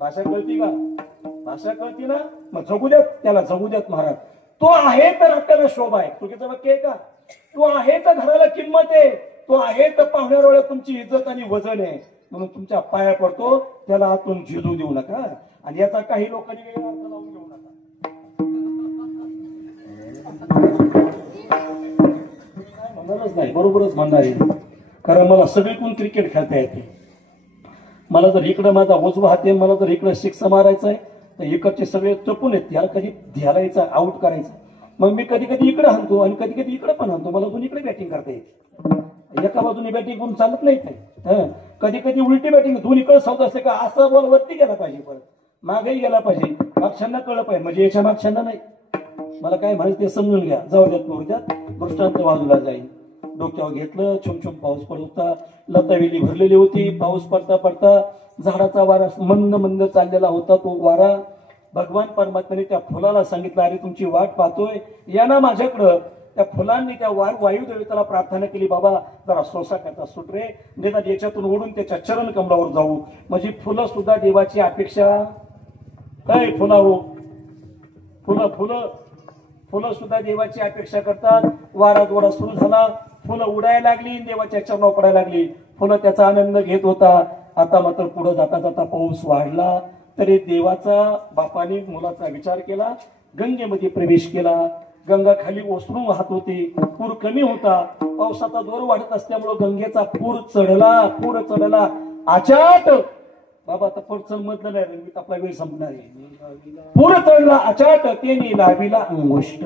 भाषा कळती का? भाषा कळती ना? मग जगू द्यात त्याला, जगू द्यात महाराज. तो आहे तर आपल्याला शोभा आहे. चुकीचं वाक्य आहे का? तो आहे तर घराला किंमत आहे, तो आहे तर पाहुण्यारोळ्या तुमची इज्जत आणि वजन आहे. म्हणून तुमच्या पाया पडतो, त्याला आतून झिजू देऊ नका. आणि याचा काही लोकांनी वेगळा अर्थ लावून घेऊ नका. म्हणणारच नाही, बरोबरच म्हणणार आहे. कारण मला सगळीकडून क्रिकेट खेळता येते. मला जर इकडं माझा उजवा हात आहे, मला जर इकडं सिक्स मारायचा आहे तर इकडचे सगळे चपून आहेत, याला कधी ध्यालायचा, आउट करायचा. मग मी कधी कधी इकडे हाणतो आणि कधी कधी इकडे पण हाणतो. मला दोन्ही इकडे बॅटिंग करता येते. एका बाजूने बॅटिंग करून चालत नाही ते. कधी कधी उलटी बॅटिंग, दोन्हीकडे सौद असते का, असा बॉल वरती गेला पाहिजे, परत मागेही गेला पाहिजे, मागच्यांना कळलं पाहिजे, म्हणजे याच्या मागच्यांना नाही. मला काय म्हणायचं ते समजून घ्या. जाऊ द्यात करू द्यात, दृष्टांत बाजूला जाईल. डोक्यावर घेतलं, छुमछुम पाऊस पडत होता, लतावेली भरलेली होती. पाऊस पडता पडता झाडाचा वारा मंद मंद चाललेला होता. तो वारा भगवान परमात्म्याने त्या फुलाला सांगितलं, अरे तुमची वाट पाहतोय, या ना माझ्याकडं. त्या फुलांनी त्या वायू देवतेला प्रार्थना केली, बाबा जरा सोसा त्याचा सुट रे, निदान याच्यातून ओढून त्याच्या चरण कमलावर जाऊ. म्हणजे फुलं सुद्धा देवाची अपेक्षा काय, फुलावर फुलं फुलं फुलं सुद्धा देवाची अपेक्षा करतात. वारा दोडा सुरू झाला, फुलं उडायला लागली, देवाच्या चरणावर पडायला लागली. फुलं त्याचा आनंद घेत होता. आता मात्र पुढे जाता जाता पाऊस वाढला. तरी देवाचा बापाने मुलाचा विचार केला, गंगेमध्ये प्रवेश केला. गंगा खाली ओसरून वाहत होती, पूर कमी होता. पावसाचा जोर वाढत असल्यामुळे गंगेचा पूर चढला. आचाट बाबा आता पुढचं मधलं नाही, रंगीत आपला वेळ संपणार आहे. पूर चढला आचाट, तेने लाविला अंगुष्ट.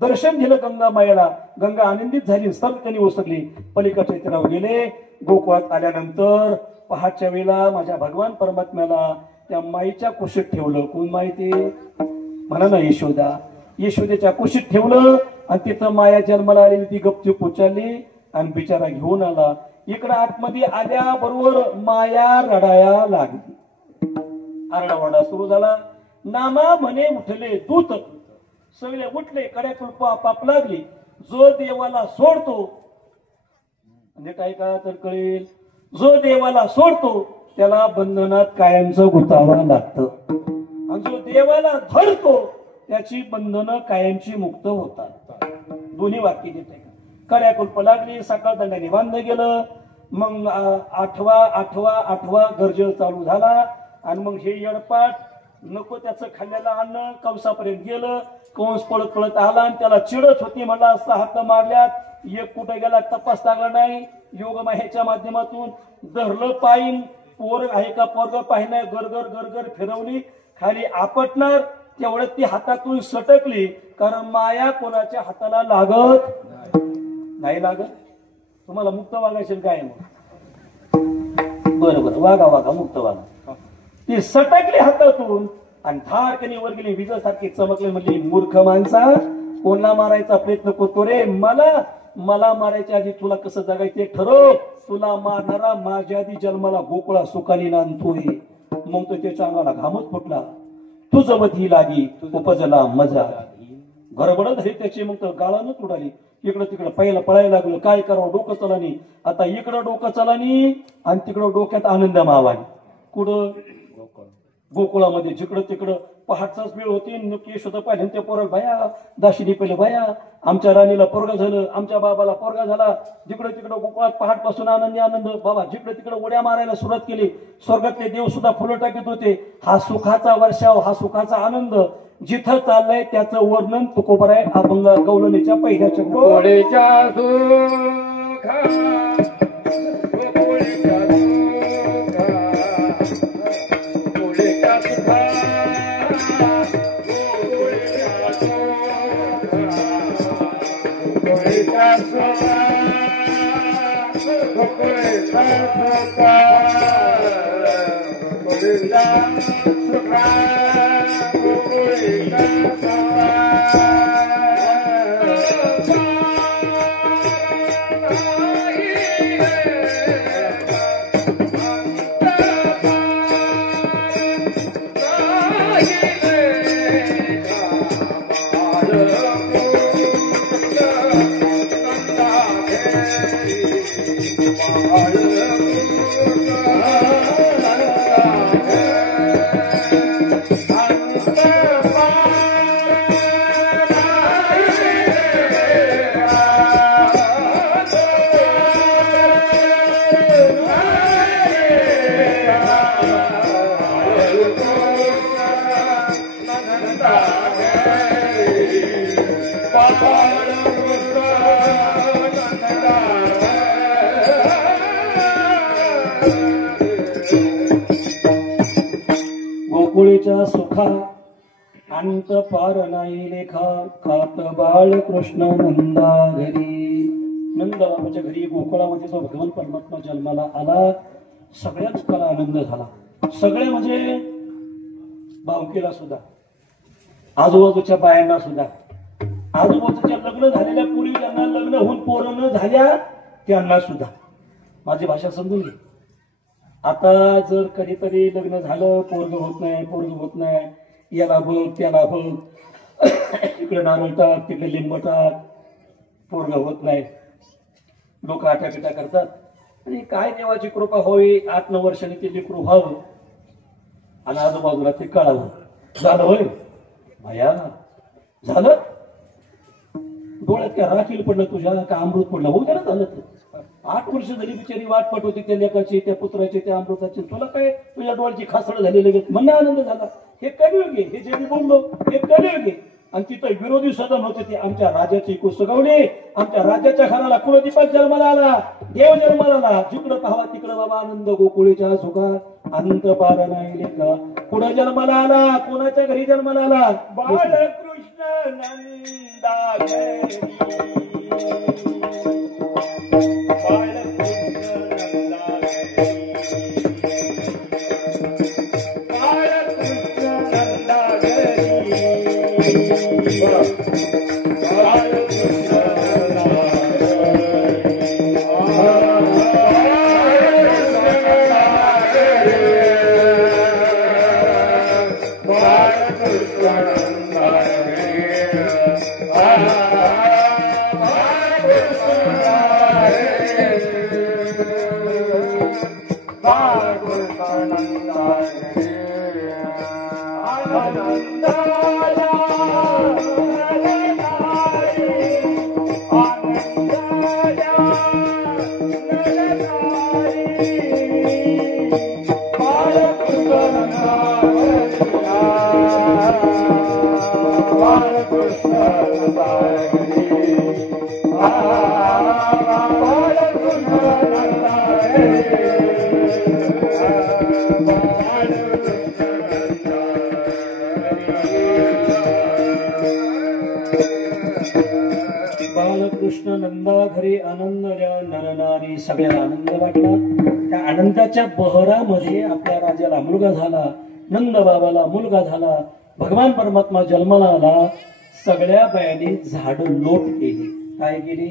दर्शन दिलं गंगा मायेला. गंगा आनंदित झाली, सर्वकनी ओसरली. पलीकडच्या तीरावर गेले. गोकुळात आल्यानंतर पहाटच्या वेळेला माझ्या भगवान परमात्म्याला त्या माईच्या कुशीत ठेवलं. कोण माहिती म्हणा ना, यशोदा. यशोदेच्या कुशीत ठेवलं आणि तिथं माया जन्माला आलेली ती गपचूप उचलली आणि बिचारा घेऊन आला. इकडं आतमध्ये आल्याबरोबर माया रडाया लागली. आरडाओरडा सुरू झाला. नामा म्हणे उठले दूत, सगळे उठले, कड्या कुलपा आपाप लागली. जो देवाला सोडतो, म्हणजे काय का तर कळेल, जो देवाला सोडतो त्याला बंधनात कायमचं गुंतावं लागतं, आणि जो देवाला धरतो त्याची बंधनं कायमची मुक्त होतात. दोन्ही वाक्य देते. कड्या कुलप लागली, सकाळ दंडाने बांधलं गेलं. मग आठवा गर्जळ चालू झाला. आणि मग हे येडपाट नको त्याचं खाल्लेलं अन्न कंसापर्यंत गेलं. कंस पळत पळत आला आणि त्याला चिडत होती, म्हणला असं हात मारल्यात, एक कुठे गेला तपास लागला नाही. योगमायेच्या माध्यमातून धरलं पायीन, पोर आहे का पोरग पाहिना, गरगर गरगर फिरवली, खाली आपटणार तेवढ्यात ती हातातून सटकली. कारण माया कोणाच्या हाताला लागत नाही. लागत तुम्हाला मुक्त वागायचे काय मग? बरोबर, वागा मुक्त वागा. ती सटकली हातातून आणि धारकनी वर गेली, विजासारखी चमकले. म्हणजे मूर्ख माणसा, कोणाला मारायचा प्रयत्न करतो रे? मला मारायच्या आधी तुला कसं जगायचे ठरव. तुला मारणारा माझ्या आधी जन्माला गोकुळा सुखाली नांदतोय. मग तो त्याच्या अंगाला घामच फुटला. तुझं वधी लागी उपजला मजा. गडबड झाली त्याची. मग तर गाळानच उडाली. इकडं तिकडं पहिला पळायला लागलं. काय करावं, डोकं चलानी. आता इकडं डोकं चलानी आणि तिकडं डोक्यात आनंद मावानी. कुठं? गोकुळामध्ये. जिकडं तिकडं पहाटचाच वेळ होती. नुकी सुद्धा पाहिजे त्या पोरा बाया दाशिनी पहिले बाया, आमच्या राणीला पोरगा झालं, आमच्या बाबाला पोरगा झाला. जिकडं तिकडं गोकुळात पहाटपासून आनंदी आनंद. बाबा जिकडं तिकडं उड्या मारायला सुरुवात केली. स्वर्गातले देव सुद्धा फुलं टाकत होते. हा सुखाचा वर्षाव, हा सुखाचा आनंद जिथं चाललंय त्याचं वर्णन तुकोबर आहे अभंग गवलनीच्या पहिल्याच्या गोळेच्या सुखा गोळेच्या सुखा गोळेच्या सुखा गोळेच्या सुखा गोळेच्या सुखा गोळेच्या सुखा गोकुळीच्या सुखा अंत पार नाही लेखा. खात बाळ कृष्ण नंदा घरी. नंद बाबाच्या घरी गोकुळामध्ये जो भगवान परमात्मा जन्माला आला, सगळ्याच त्याला आनंद झाला. सगळे म्हणजे भावकीला सुद्धा, आजूबाजूच्या बायांना सुद्धा, आजूबाजूच्या लग्न झालेल्या पूर्वी ज्यांना लग्न होऊन पोरं न झाल्या त्यांना सुद्धा. माझी भाषा समजून घे. आता जर कधीतरी लग्न झालं, पोरग होत नाही, याला बघ त्याला बघ, इकडे नारळतात तिकडे लिंबतात, पोरग होत नाही, लोक आटापिटा करतात. आणि काय देवाची कृपा होई, 8-9 वर्षांनी ते लेकरू व्हावं आणि आजूबाजूला ते कळावं. झालं होय भया, झालं. डोळ्यात काय राखील पडलं तुझ्या का अमृत पडलं? हो त्याला झालं. 8 वर्ष झाली बिचारी वाट पट होती त्या लेकाची, त्या पुत्राची, त्या अमृताची. तुला काय तुझ्या डोळ्याची खासड झाली लगेच म्हणणं आनंद झाला. हे कलियुग आहे. हे जे मी बोललो हे कलियुग आहे. आणि तिथं विरोधी सदन होते ते आमच्या राजाची कुसगावली. आमच्या राज्याच्या घराला कुलदीपक जन्माला आला, देव जन्माला आला. जिकडं पाहावा तिकडं बाबा आनंद. गोकुळीच्या सुखा अंत पार नाही लेखा. कुठं जन्माला आला, कोणाच्या घरी जन्माला आला? बाळकृष्ण नंदा घरी. बाळकृष्ण नंदा घरी आनंद नरनारी. सगळ्याला आनंद वाटला. त्या आनंदाच्या बहरामध्ये आपल्या राजाला मुलगा झाला, नंद बाबाला मुलगा झाला, भगवान परमात्मा जन्माला आला. सगळ्या बायांनी झाड लोट केली. काय केली?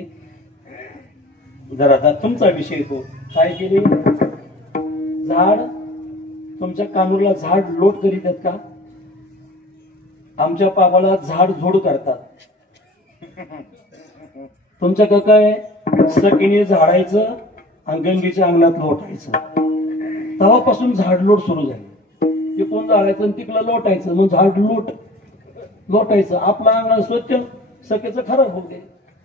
जरा आता तुमचा विषय हो. काय केली? झाड, तुमच्या कानूरला झाड लोट करीत आहेत का? आमच्या पावाला झाड झोड करतात. तुमच्या काय सकीने झाडायचं आणि गंगेच्या अंगणात लोटायचं. तेव्हापासून झाडलोट सुरू झाली. तिकून जाळायचं आणि तिकडं लोटायचं, मग झाड लोटायचं. आपलं अंगण स्वच्छ सकेचं खराब होऊ दे.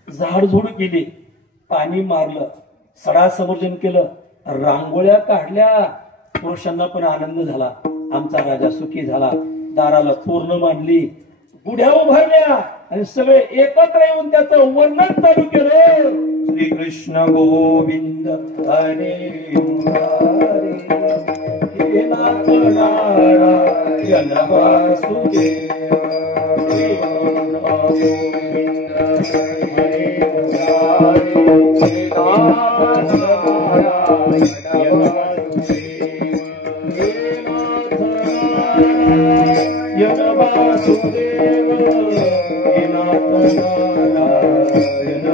झाडझुड केली, पाणी मारलं, सडा समर्जन केलं, रांगोळ्या काढल्या. पुरुषांना पण आनंद झाला, आमचा राजा सुखी झाला. दाराला पूर्ण मांडली, गुढ्या उभारल्या आणि सगळे एकत्र येऊन त्याचं वर्णन चालू केलं. श्रीकृष्ण गोविंद हरे मुरारी, हे नाथ नारायण वासुदेव. गोविंद हरे मुरारी, हे नाथ नारायण वासुदेव, हे नाथ नारायण वासुदेव, हे नाथ नारायण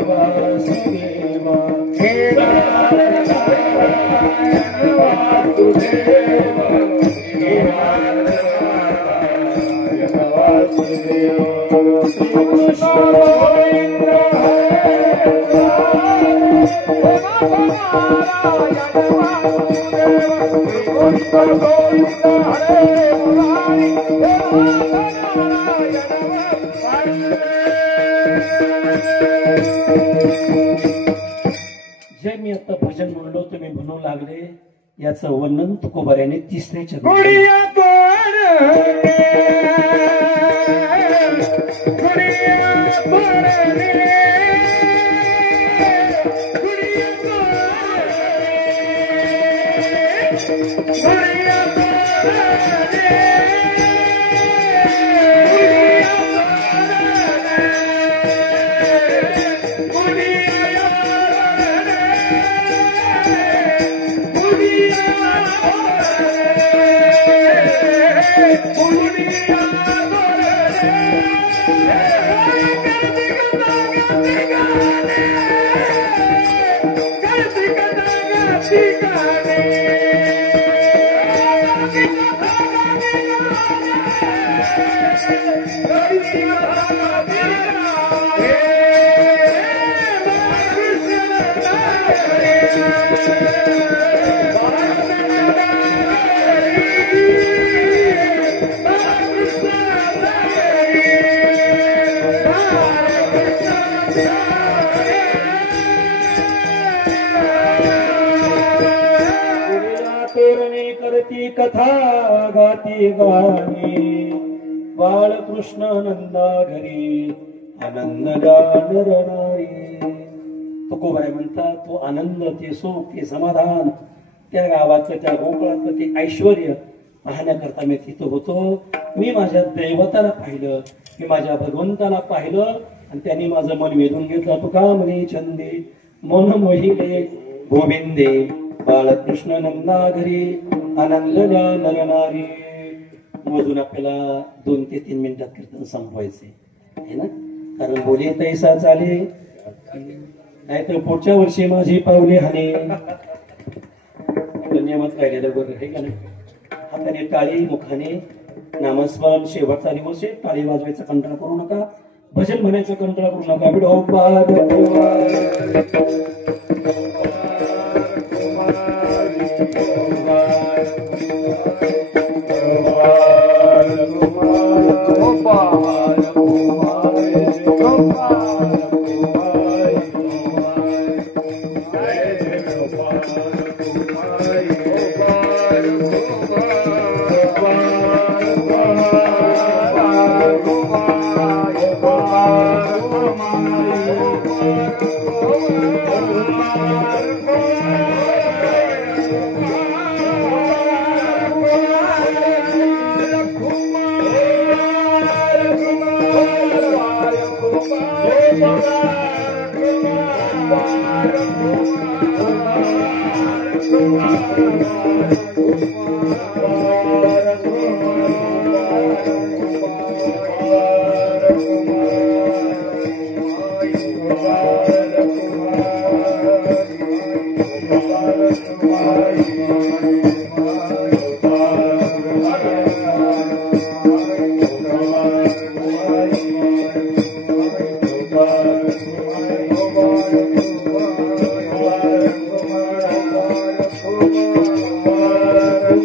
वासुदेव, हे नाथ नारायण वासुदेव. श्रीकृष्ण गोविंद हरे जे मी आता भजन म्हणलो तुम्ही म्हणू लागले, याचं वर्णन तुकोबाऱ्याने तिसऱ्या चरणी. करती कथा गाती गाणी, बाळकृष्ण नंदा घरी आनंद नरनारी. तुकोबाई म्हणतात, तो आनंद, ते सुख, ते समाधान, त्या गावाचं, त्या गोकुळातलं ते ऐश्वर पाहण्याकरता मी तिथं होतो. मी माझ्या दैवताला पाहिलं, मी माझ्या भगवंताला पाहिलं आणि त्यांनी माझं मन वेधून घेतलं. तुका म्हणे छंदे मन मोहिले गोविंदे, बाळकृष्ण नंदा घरी आनंद नरनारी. मोजून आपल्याला 2 ते 3 मिनिटात कीर्तन संपवायचे आहे ना, कारण बोले तैसा चाले, नाहीतर पुढच्या वर्षी माझी पावले हाने. नियमात राहिलेलं बरं आहे का नाही. हाताने टाळी, मुखाने नामस्मरण. शेवटचा दिवस आहे, टाळी वाजवायचा कंटाळा करू नका, भजन म्हणायचं कंटाळा करू नका.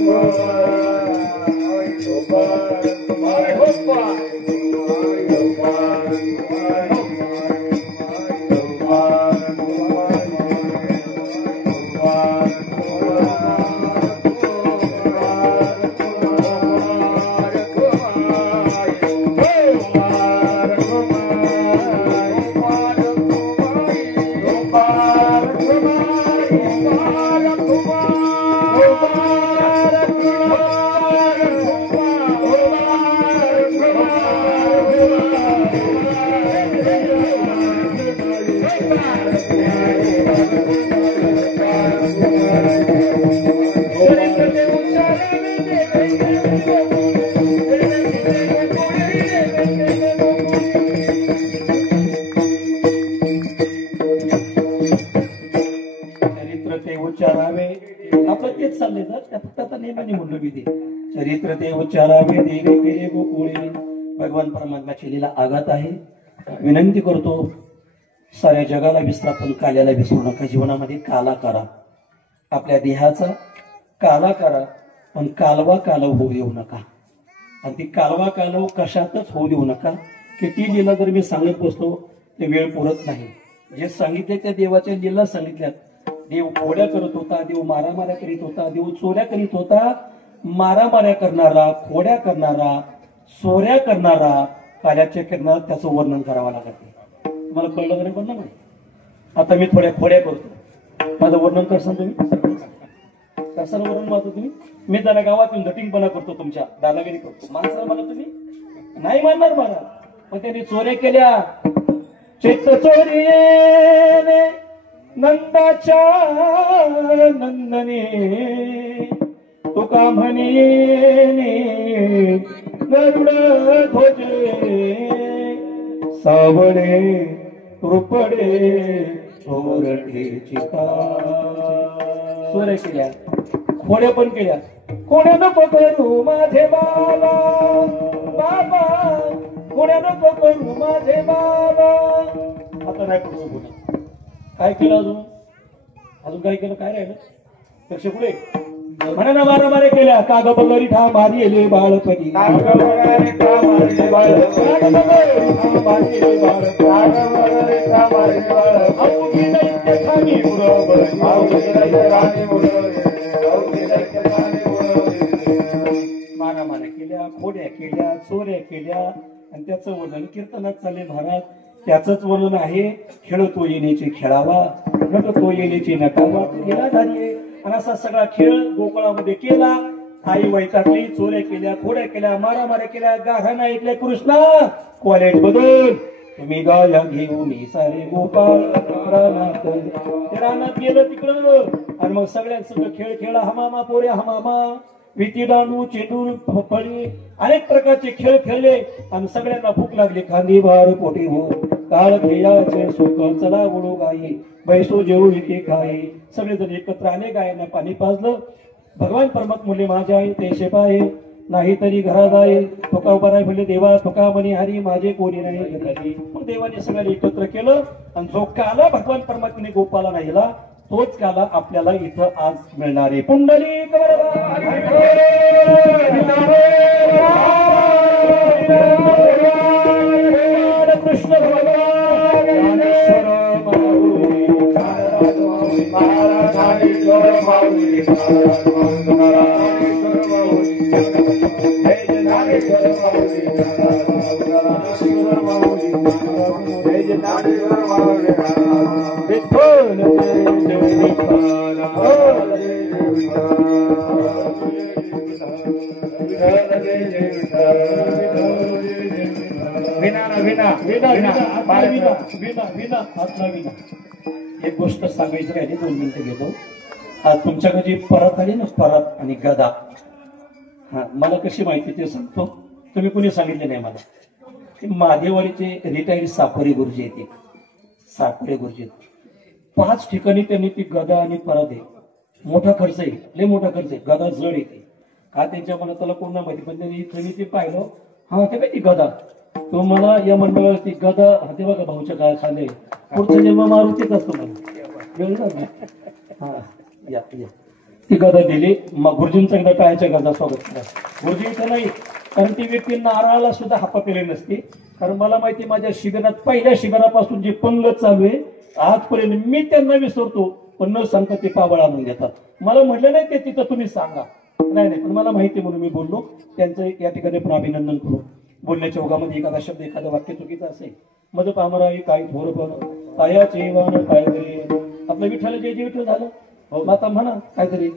Bye. चरित्र ते उच्चारावे आपण तेच चालले तर त्या फक्त आता नेमाने म्हणलो मी ते चरित्र ते उच्चारावे देवे केले गोकुळे भगवान परमात्म्याची लीला आघात आहे. विनंती करतो साऱ्या जगाला विसरा पण काल्याला विसरू नका. जीवनामध्ये काला करा, आपल्या देहाचा काला करा, पण कालवा कालव होऊ देऊ नका. आणि ती कालवा कालव कशातच होऊ देऊ नका की ती लीला जर मी सांगत बसलो ते वेळ पुरत नाही. जे सांगितले त्या देवाच्या लीला सांगितल्यात. देव खोड्या करत होता, देव मारामाऱ्या करीत होता, देव चोऱ्या करीत होता. मारामाऱ्या करणारा, खोड्या करणारा, चोऱ्या करणारा, काल्याच्या करणारा त्याचं वर्णन करावं लागत. तुम्हाला कळलं तरी पण ना. आता मी थोड्या खोड्या करतो, माझं वर्णन करसान तुम्ही? करसान वर्णन माझं तुम्ही? मी त्याला गावात येऊन दटिंगपणा करतो, तुमच्या दादागिरी करतो. माणसाला मला तुम्ही नाही मानणार मला. पण त्यांनी चोऱ्या केल्या. चित्त चोरी नंदाच्या नंदने तुका म्हणे गरुड ध्वजे सावळे रुपडे चोरटे चिता. चोऱ्या केल्या, खोड्या पण केल्या. कोण्या नको करू माझे बाबा, बाबा कोण्या नको करू माझे बाबा. आता नाही करू कोणी. काय केलं अजून? अजून काय केलं? काय राहिलं? लक्ष पुढे म्हणा ना. मारामाऱ्या केल्या. काग बगरी ठा मारिले बाळपणी, मारामाऱ्या केल्या, खोड्या केल्या, चोऱ्या केल्या. आणि त्याचं वर्णन कीर्तनात चालले महाराज. त्याचंच वर्णन आहे. खेळतो येण्याची खेळावा, नटतो येण्याची नटावा, खेळाधारी. आणि असा सगळा खेळ गोकुळामध्ये केला. आई वैतागली. चोऱ्या केल्या, खोड्या केल्या, मारामाऱ्या केल्या. गाणं ऐकल्या कृष्णा कॉलेज बदल तुम्ही गाया घेऊन सारे गोपाळ रानात. ते रानात गेलं तिकडं. आणि मग सगळ्यांसंग खेळ खेळा. हमामा पोऱ्या हमामा, विटी दांडू, चेंडू, फळी, अनेक प्रकारचे खेळ खेळले. आणि सगळ्यांना भूक लागली. खांदी भार पोटी हो काळ खेळाचे सुख चला उडू गाई बैसो जेवू इथे खाई. सगळेजण एकत्र आले. गायना पाणी पाजलं. भगवान परमात्मुले माझे आहे ते शेपाये नाही तरी घरात आहे. तुका उभा राय म्हणले देवा तुका म्हणे हरी माझे कोणी नाही घरी. मग देवाने सगळ्यांनी एकत्र केलं. आणि जो काला भगवान परमात्म्याने गोपाला नाहीला तोच काला आपल्याला इथं आज मिळणार आहे. पुंडलिक कृष्ण भगवान एक गोष्ट सांगायची राहिली. 2 मिनिटं घेतो. आज तुमच्याकडे जी परत आली ना, परत आणि गदा, हा मला कशी माहिती ते सांगतो. तुम्ही कुणी सांगितले नाही मला. महादेवाडीचे रिटायर्ड साकोरे गुरुजी येते. साकोरे गुरुजी 5 ठिकाणी त्यांनी ती गदा आणि परत आहे. मोठा खर्च आहे, लय मोठा खर्च आहे. गदा जड येते का त्यांच्या मनाला कोण ना माहिती. पण त्यांनी ते पाहिलं. हा ते काय ती गदा. तो मला या मंडळात ती गदा ते बघा भाऊच्या काळ खाले. पुढचा जन्म मारुतीच असतो मला. हा या ती गदा दिली. मग गुरुजींचा एकदा टाळ्याच्या गदा स्वागत करा. गुरुजींचं नाही, कारण ती व्यक्ती नारळाला सुद्धा हापा केलेली नसते. कारण मला माहिती माझ्या शिबिरात पहिल्या शिबिरापासून जे पंगत चालू आहे आजपर्यंत मी त्यांना विसरतो. पण न सांगता ते पाबळ आणून देतात. मला म्हटलं नाही ते तिथं तुम्ही सांगा. नाही पण मला माहिती म्हणून मी बोललो. त्यांचं या ठिकाणी पण अभिनंदन करू. बोलण्याच्या ओघामध्ये एखादा शब्द एखादं वाक्य चुकीचं असेल मग पामराई काही थोरपण पायाचे वान काहीतरी आपलं विठ्ठल जय जय विठ्ठल झालं हो माता म्हणा काहीतरी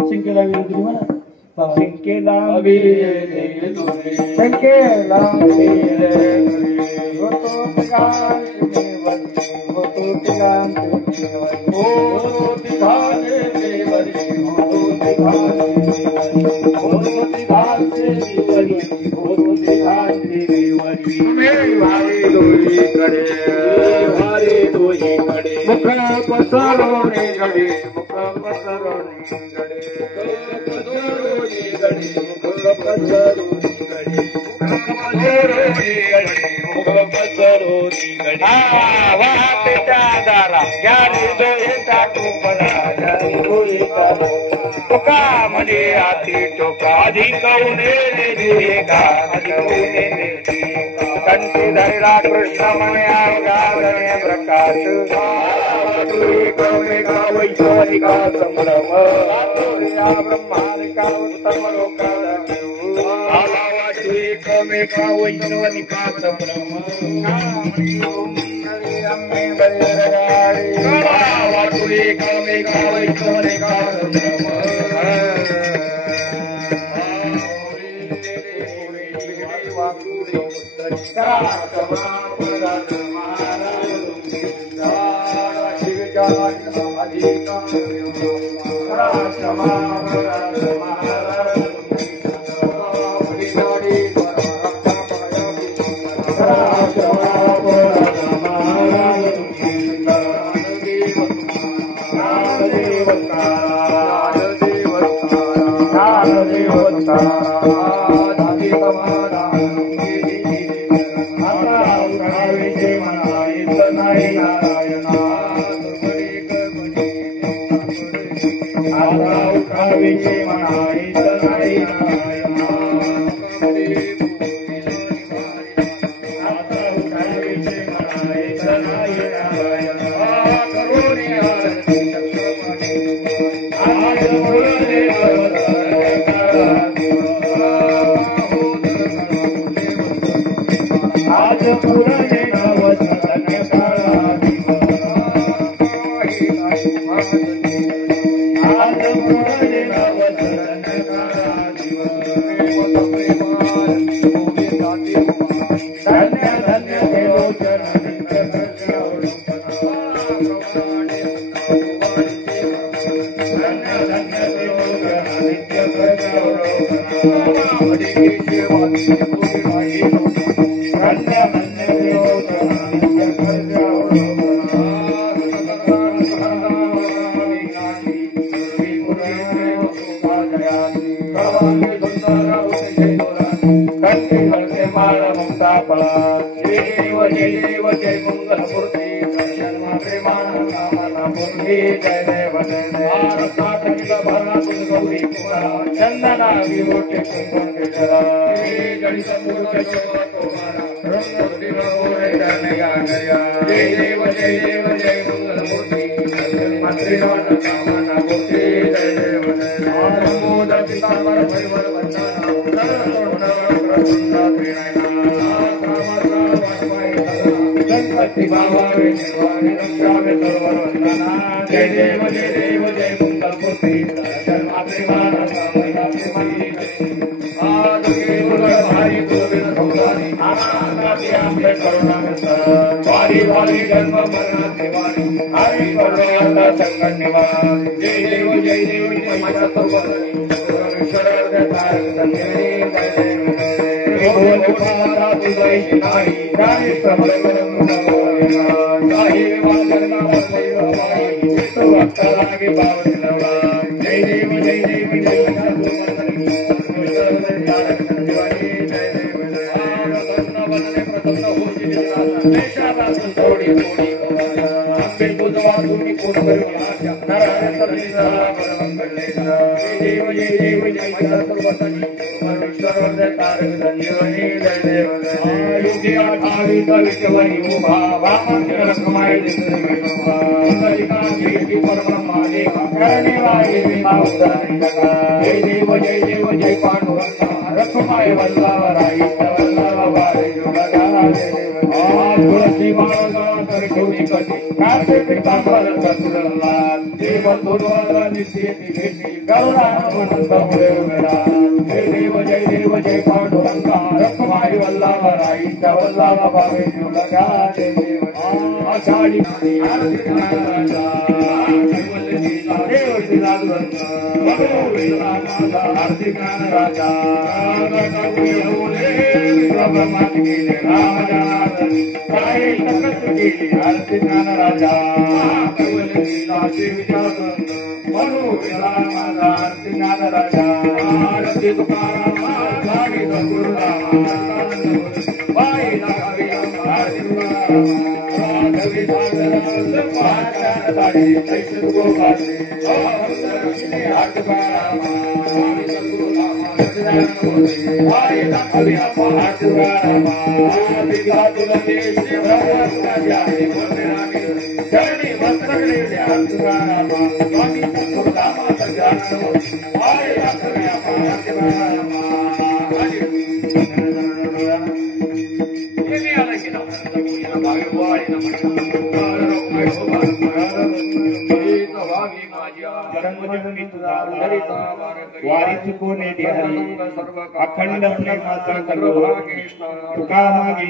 शिंकेला विरोधी म्हणा शिंकेला शिंकेला म्हणे आती टोका अधिक कंठी धरला कृष्ण म्हणे प्रकाश वैश्वरिका संभ्रम ब्रह्मानिका उत्तम लोकामेका वैश्वरिका संभ्रम वाटुरेका वैश्वरिका संभ्रम जय देव जय पांडुरंगा रखमाय वल्लभ राई तुळशी माळा तर ठेवली कटी कासे पितांबर सतुरला ते बंधुद्वारा निश्चिती भेटी करुणा म्हणत वेळा जय देव जय पांडुरंगा रखमाई वल्लभ राईच्या वल्लभ भावे लगा देव आषाढी राजा देव आरती राजा ब्रह्मात गेले राम काय तकत गेली आरती राजा म्हणू माझा आरती राजा आरती तुकाराम लागे गुरुराम बाई लागावी वारी चुकोने देहरी अखंड प्रेमाचा तुका मागे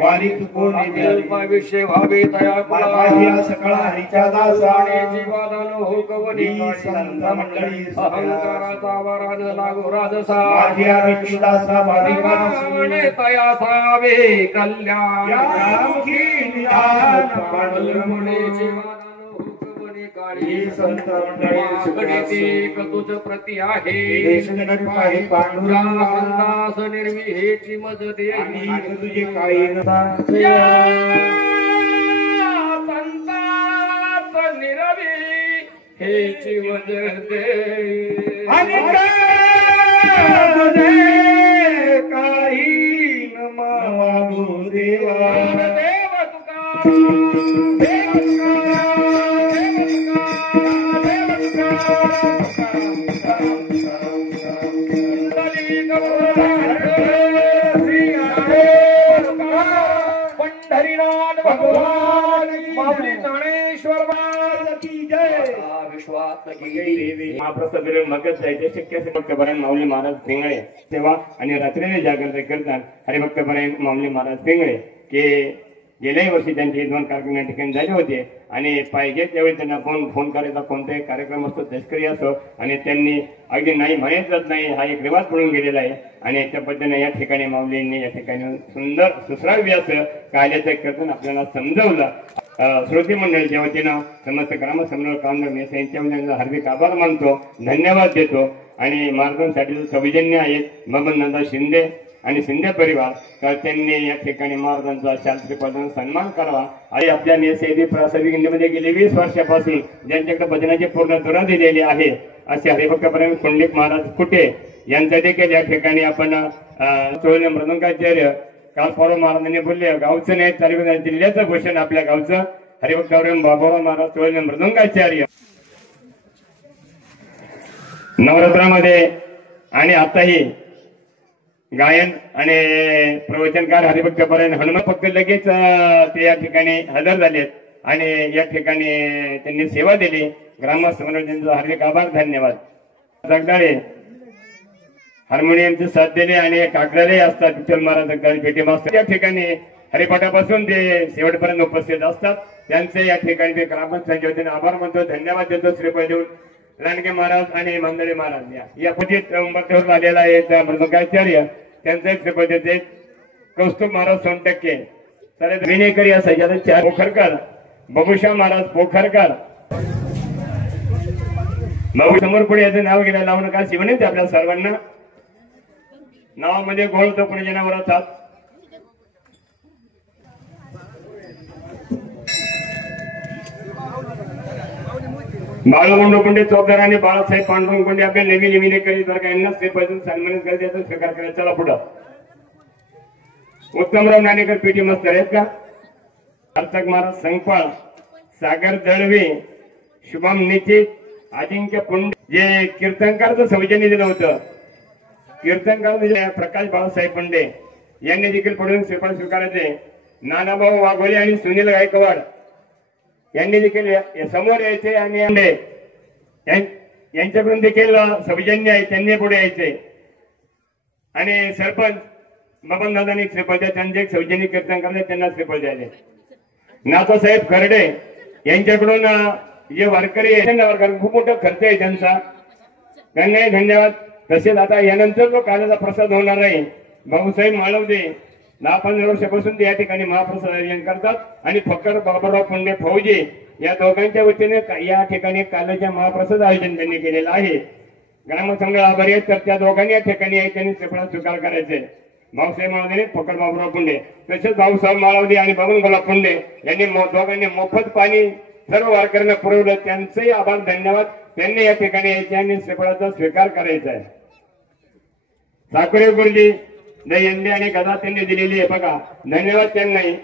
वारी चुकोने देहरी विषय भावे तया माझ्या सकळा हरीच्या दासाने जीवादान हो कवनी संत मंडळी अहंकाराचा वरान लागो राजसा माझ्या विष्णुदासा भाविकाने तया सावे कल्याण राम की निधान पांडुरंगने जीवादान संत मंडळी तुझ प्रति आहे पांडुरंगास निर्मिहेची मज दे तुझे काही संतास निरवी हेची मज दे काही न मागू देवा देव तुका पंढरीनाथ भगवान माऊली ज्ञानेश्वर की जय विश्वात की जय महाप्रसाद मगच जायचे शक्य असे भक्तपरायण माऊली महाराज पिंगळे सेवा आणि रात्रीने जागरण करतात हरिभक्तपरायण माऊली महाराज पिंगळे की गेल्याही वर्षी त्यांचे 2 कार्यक्रम या ठिकाणी झाले होते आणि पाहिजे त्यावेळी त्यांना फोन करायचा कोणताही कार्यक्रम असतो लष्करी असो आणि त्यांनी अगदी नाही म्हणायचंच नाही हा एक रिवाज पडून गेलेला आहे आणि त्या पद्धतीने या ठिकाणी माऊलींनी या ठिकाणी सुंदर सुसराव्य असं कार्याचं कीर्तन आपल्याला समजवलं श्रोती मंडळीच्या वतीनं समस्त ग्रामसमन्वय कामगार मेस यांच्या वतीनं हार्दिक आभार मानतो धन्यवाद देतो आणि मार्गांसाठी सौजन्य आहेत बबनदादा शिंदे आणि शिंदे परिवार तर त्यांनी या ठिकाणी महाराजांचा शास्त्रीय पदाने सन्मान करावा आणि आपल्या मेसेदी प्रास्ताविक हिंदीमध्ये गेली 20 वर्षापासून ज्यांच्याकडे भजनाची पूर्ण धुरा दिलेली आहे असे हरिभक्तपरायण पुंडलिक महाराज कुटे यांचा देखील या ठिकाणी आपण चोळले मृदंगाचार्य काल परवा महाराजांनी बोलले गावचं नाही चालू जिल्ह्याचं भूषण आपल्या गावचं हरिभक्तपरायण बाबूराव महाराज चोळले मृदंगाचार्य नवरात्रामध्ये आणि आताही गायन आणि प्रवचनकार हरिभक्तपरायण हनुमान फक्त लगेच ते या ठिकाणी हजर झालेत आणि या ठिकाणी त्यांनी सेवा दिली ग्रामसमन्वयांचा हार्दिक आभार धन्यवाद जगदाळे हार्मोनियमचे साथ दिले आणि काकड्यालाही असतात विठ्ठल महाराज पेटी मास्तर या ठिकाणी हरिपाठापासून ते शेवटपर्यंत उपस्थित असतात त्यांचे या ठिकाणी ते ग्रामस्थांच्या वतीने आभार मानतो धन्यवाद देतो श्रीपाद देऊन लांडगे महाराज आणि मंदळे महाराज या पद्धतीत उंबरठ्यावर आलेला आहे मृदंगाचार्य त्यांचे श्रीपाद देते कौस्तुभ महाराज 100% तर विनेकरी असायचे 4 पोखरकर बबुशा महाराज पोखरकर बाबू समोर पुढे याचं नाव घ्यायला लावणं का शिवणेच आपल्या सर्वांना नावामध्ये घोळ होतो पुणे जनावर असतात बाळगोंड कोंडे चौकदार आणि बाळासाहेब पांडुरंग कोंडे आपल्या नवीन विनेकरी जर यांना श्रीपासून सन्मानित करायचं स्वीकार करायचा चला पुढं उत्तमराव नाणेकर पेटी मास्तर आहेत का अर्चक महाराज संकपाळ सागर दळवे शुभम निश्चित अजिंक्य पुंडे जे कीर्तनकारचं सौजन्य दिलं होतं कीर्तनकार म्हणजे प्रकाश बाळासाहेब पुंडे यांनी देखील पुढे श्रीपाद स्वीकारायचे नानाभाऊ वाघोले आणि सुनील गायकवाड यांनी देखील समोर यायचे आणि यांच्याकडून देखील सौजन्य आहे त्यांनी पुढे यायचे आणि सरपंच बबन दादांनी श्रीफळ द्या त्यांचे एक सौजन्य कीर्तन करणे त्यांना श्रीफळ द्यायचे. नाथासाहेब खर्डे यांच्याकडून जे वारकरी खूप मोठा खर्च आहे त्यांचा त्यांनाही धन्यवाद. तसेच आता यानंतर जो कालाचा प्रसाद होणार आहे भाऊसाहेब माळवदे 10-15 वर्षापासून ते या ठिकाणी महाप्रसाद आयोजन करतात आणि फक्कर बाबाराव पुंडे फौजी या दोघांच्या वतीने या ठिकाणी कालाच्या महाप्रसाद आयोजन त्यांनी केलेलं आहे. ग्रामसंघ आभारी आहेत तर त्या दोघांनी या ठिकाणी त्यांनी श्रीफळात स्वीकार करायचे. भाऊसाहेब माळवदे फक्कर बाबाराव पुंडे तसेच भाऊसाहेब माळवदे आणि बबन गुलाब पुंडे यांनी दोघांनी मोफत पाणी सर्व वारकऱ्यांना पुरवलं. त्यांचेही आभार धन्यवाद. त्यांनी या ठिकाणी यायचे आणि श्रीफळाचा स्वीकार करायचा आहे. साकुरे गुरुजी दयंदी आणि गदा त्यांनी दिलेली आहे बघा धन्यवाद त्यांनाही.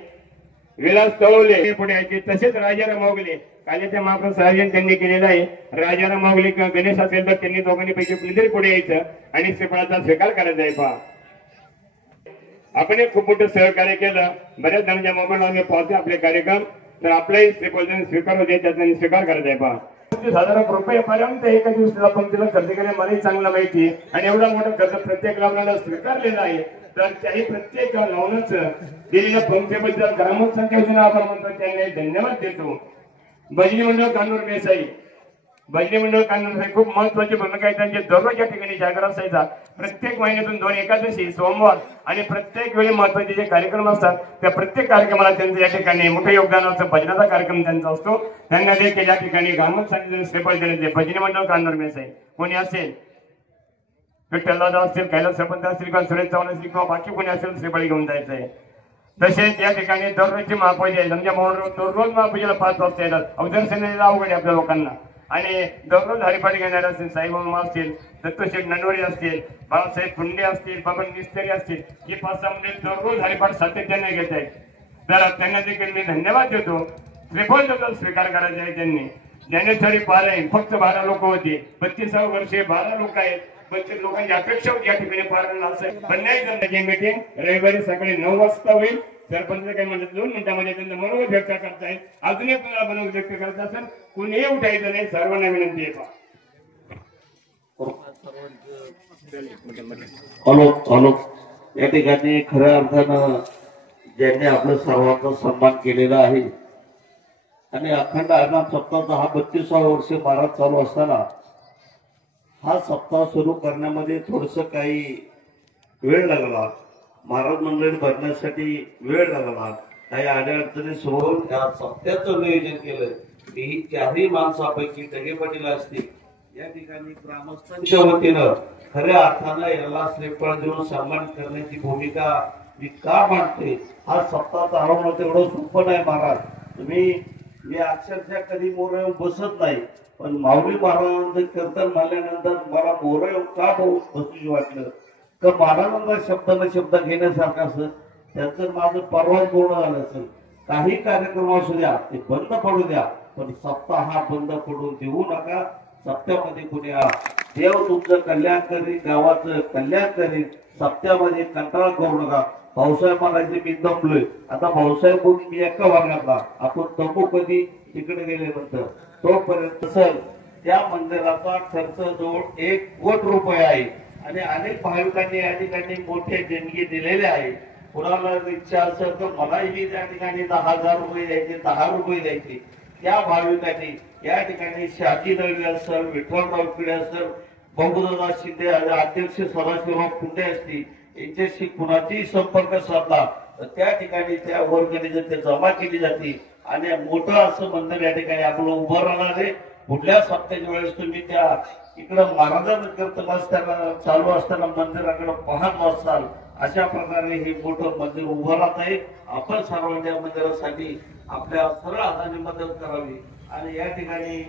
विलास तळवले पुढे यायचे तसेच राजाराम माऊगले काल्याच्या महाप्रसाद आयोजन त्यांनी केलेलं आहे. राजाराम माऊगले किंवा गणेश असेल तर त्यांनी दोघांनी पैकी कुणीतरी पुढे यायचं आणि श्रीफळाचा स्वीकार करायचा आहे. पहा आपण एक खूप मोठं सहकार्य केलं. बऱ्याच जणांच्या मोबाईल आम्ही पाहतो आपले कार्यक्रम तर आपलाही श्रीफळाचा स्वीकार होते त्याचा स्वीकार करायचा आहे. पहा ₹50,000 एका दिवसाला पंक्तीला खर्च केले मलाही चांगला माहिती आणि एवढा मोठा खर्च प्रत्येक लावण्याला स्वीकारलेला आहे. तर त्याही प्रत्येक लावण्याच दिलेल्या पंक्तीबद्दल ग्रामस्थांच्या वतीने आभार मानतो त्यांना धन्यवाद देतो. भजनी मंडळ कान्होर मेसाई भजनी मंडळ कान्होर मेसाई खूप महत्वाची भूमिका आहे त्यांची. दररोज या ठिकाणी जागर असायचा. प्रत्येक महिन्यातून 2 एकादशी सोमवार आणि प्रत्येक वेळी महत्वाचे जे कार्यक्रम असतात त्या प्रत्येक कार्यक्रमाला त्यांचं या ठिकाणी मोठं योगदान असतं. भजनाचा कार्यक्रम त्यांचा असतो. त्यांना देखील या ठिकाणी ग्रामस्थांनी श्रीफळ देण्याचे. भजनी मंडळ कान्होर मेसाई कोणी असेल विठ्ठलदादा असतील कैलास सरपंच असतील किंवा सुरेश चव्हाण असतील किंवा बाकी कोणी असेल श्रीफळ घेऊन जायचं आहे. तसेच या ठिकाणी दररोजची महापूजा आहे. समजा दररोज महापूजेला 5 वाजता येतात. अवधर सेनेला अवघड आहे आपल्या लोकांना आणि दररोज हरिपाठ घेणारे असतील साईबाबा असतील दत्तशेठ ननवरे असतील बाळासाहेब फुंडे असतील बबन मिस्त्री असतील हे 5-6 मंडळी दररोज हरिपाठ सातत्याने घेत आहेत. तर त्यांना देखील मी धन्यवाद देतो. श्रीफळ स्वीकार करायचे आहे. त्यांनी ज्ञानेश्वरी पारायण फक्त 12 लोक होते. 32 वर्षे 12 लोक आहेत. 32 लोकांची अपेक्षा होती या ठिकाणी पारायण असेल. पण नाही झालं. मीटिंग रविवारी सकाळी 9 वाजता होईल. सरपंच काही म्हणतात 2 मिनिटांमध्ये त्यांचं मनोगत व्यक्त करतायत. अजून एक तुम्हाला मनोगत व्यक्त करत असेल कुणीही उठायचं नाही. सर्वांना विनंती आहे. हॅलो या ठिकाणी खऱ्या अर्थानं ज्यांनी आपलं सर्वांचा सन्मान केलेला आहे आणि अखंड हरिनाम सप्ताहाचा हा 32वा वर्ष महाराज चालू असताना हा सप्ताह सुरू करण्यामध्ये थोडस काही वेळ लागला. महाराज मंडळी भरण्यासाठी वेळ लागला. काही अडचणी सोडून या सप्त्याचं नियोजन केलं. ही 4ही माणसापैकी ढगे पाटील असतील या ठिकाणी ग्रामस्थांच्या वतीनं खऱ्या अर्थानं याला श्रीफळ देऊन सन्मान करण्याची भूमिका मी का मांडते. हा सप्ताह चालवणं तेवढं सोपं नाही महाराज. मी अक्षरशः कधी मोर येऊन बसत नाही पण माऊली महाराजांचं कीर्तन म्हणल्यानंतर मला मोर येऊन का बसूशी वाटलं तर महाराजांचा शब्द न शब्द घेण्यासारखं असं त्यांचं माझं परवा पूर्ण झालं असेल. काही कार्यक्रम असू द्या ते बंद पडू द्या पण सप्ताह हा बंद पडू देऊ नका. सप्त्यामध्ये कुणी देव तुमचं कल्याण करीन गावाचं कल्याण करीन. सप्त्यामध्ये कंटाळा करू नका. भाऊसाहेब म्हणायचे मी दमलोय. आता भाऊसाहेब म्हणून मी एका वर्गातला आपण दमू कधी तिकडे गेल्यानंतर तोपर्यंत सर त्या मंदिराचा खर्च जवळ 1 कोटी रुपये आहे आणि अनेक भाविकांनी या ठिकाणी मोठे देणगी दिलेले आहे. कुणाला इच्छा असेल तर मलाही त्या ठिकाणी 10,000 रुपये द्यायचे 10 रुपये द्यायचे. त्या भाविकांनी या ठिकाणी शाजी दळवी सर विठ्ठलराव पिढे सर बबूदादा शिंदे अध्यक्ष सदाशिवराव पुंडे असतील यांच्याशी कुणाचाही संपर्क साधला तर त्या ठिकाणी त्या वर्गणीची ते जमा केली जाते आणि मोठं असं मंदिर या ठिकाणी आपलं उभं राहणार आहे. पुढल्या सप्त्याच्या वेळेस तुम्ही त्या इकडं महाराजांचं कीर्तन असताना चालू असताना मंदिराकडे पाहत असाल. अशा प्रकारे हे मोठं मंदिर उभं राहत आहे. आपण सर्वांच्या मंदिरासाठी आपल्या सरळ हाताने मदत करावी आणि या ठिकाणी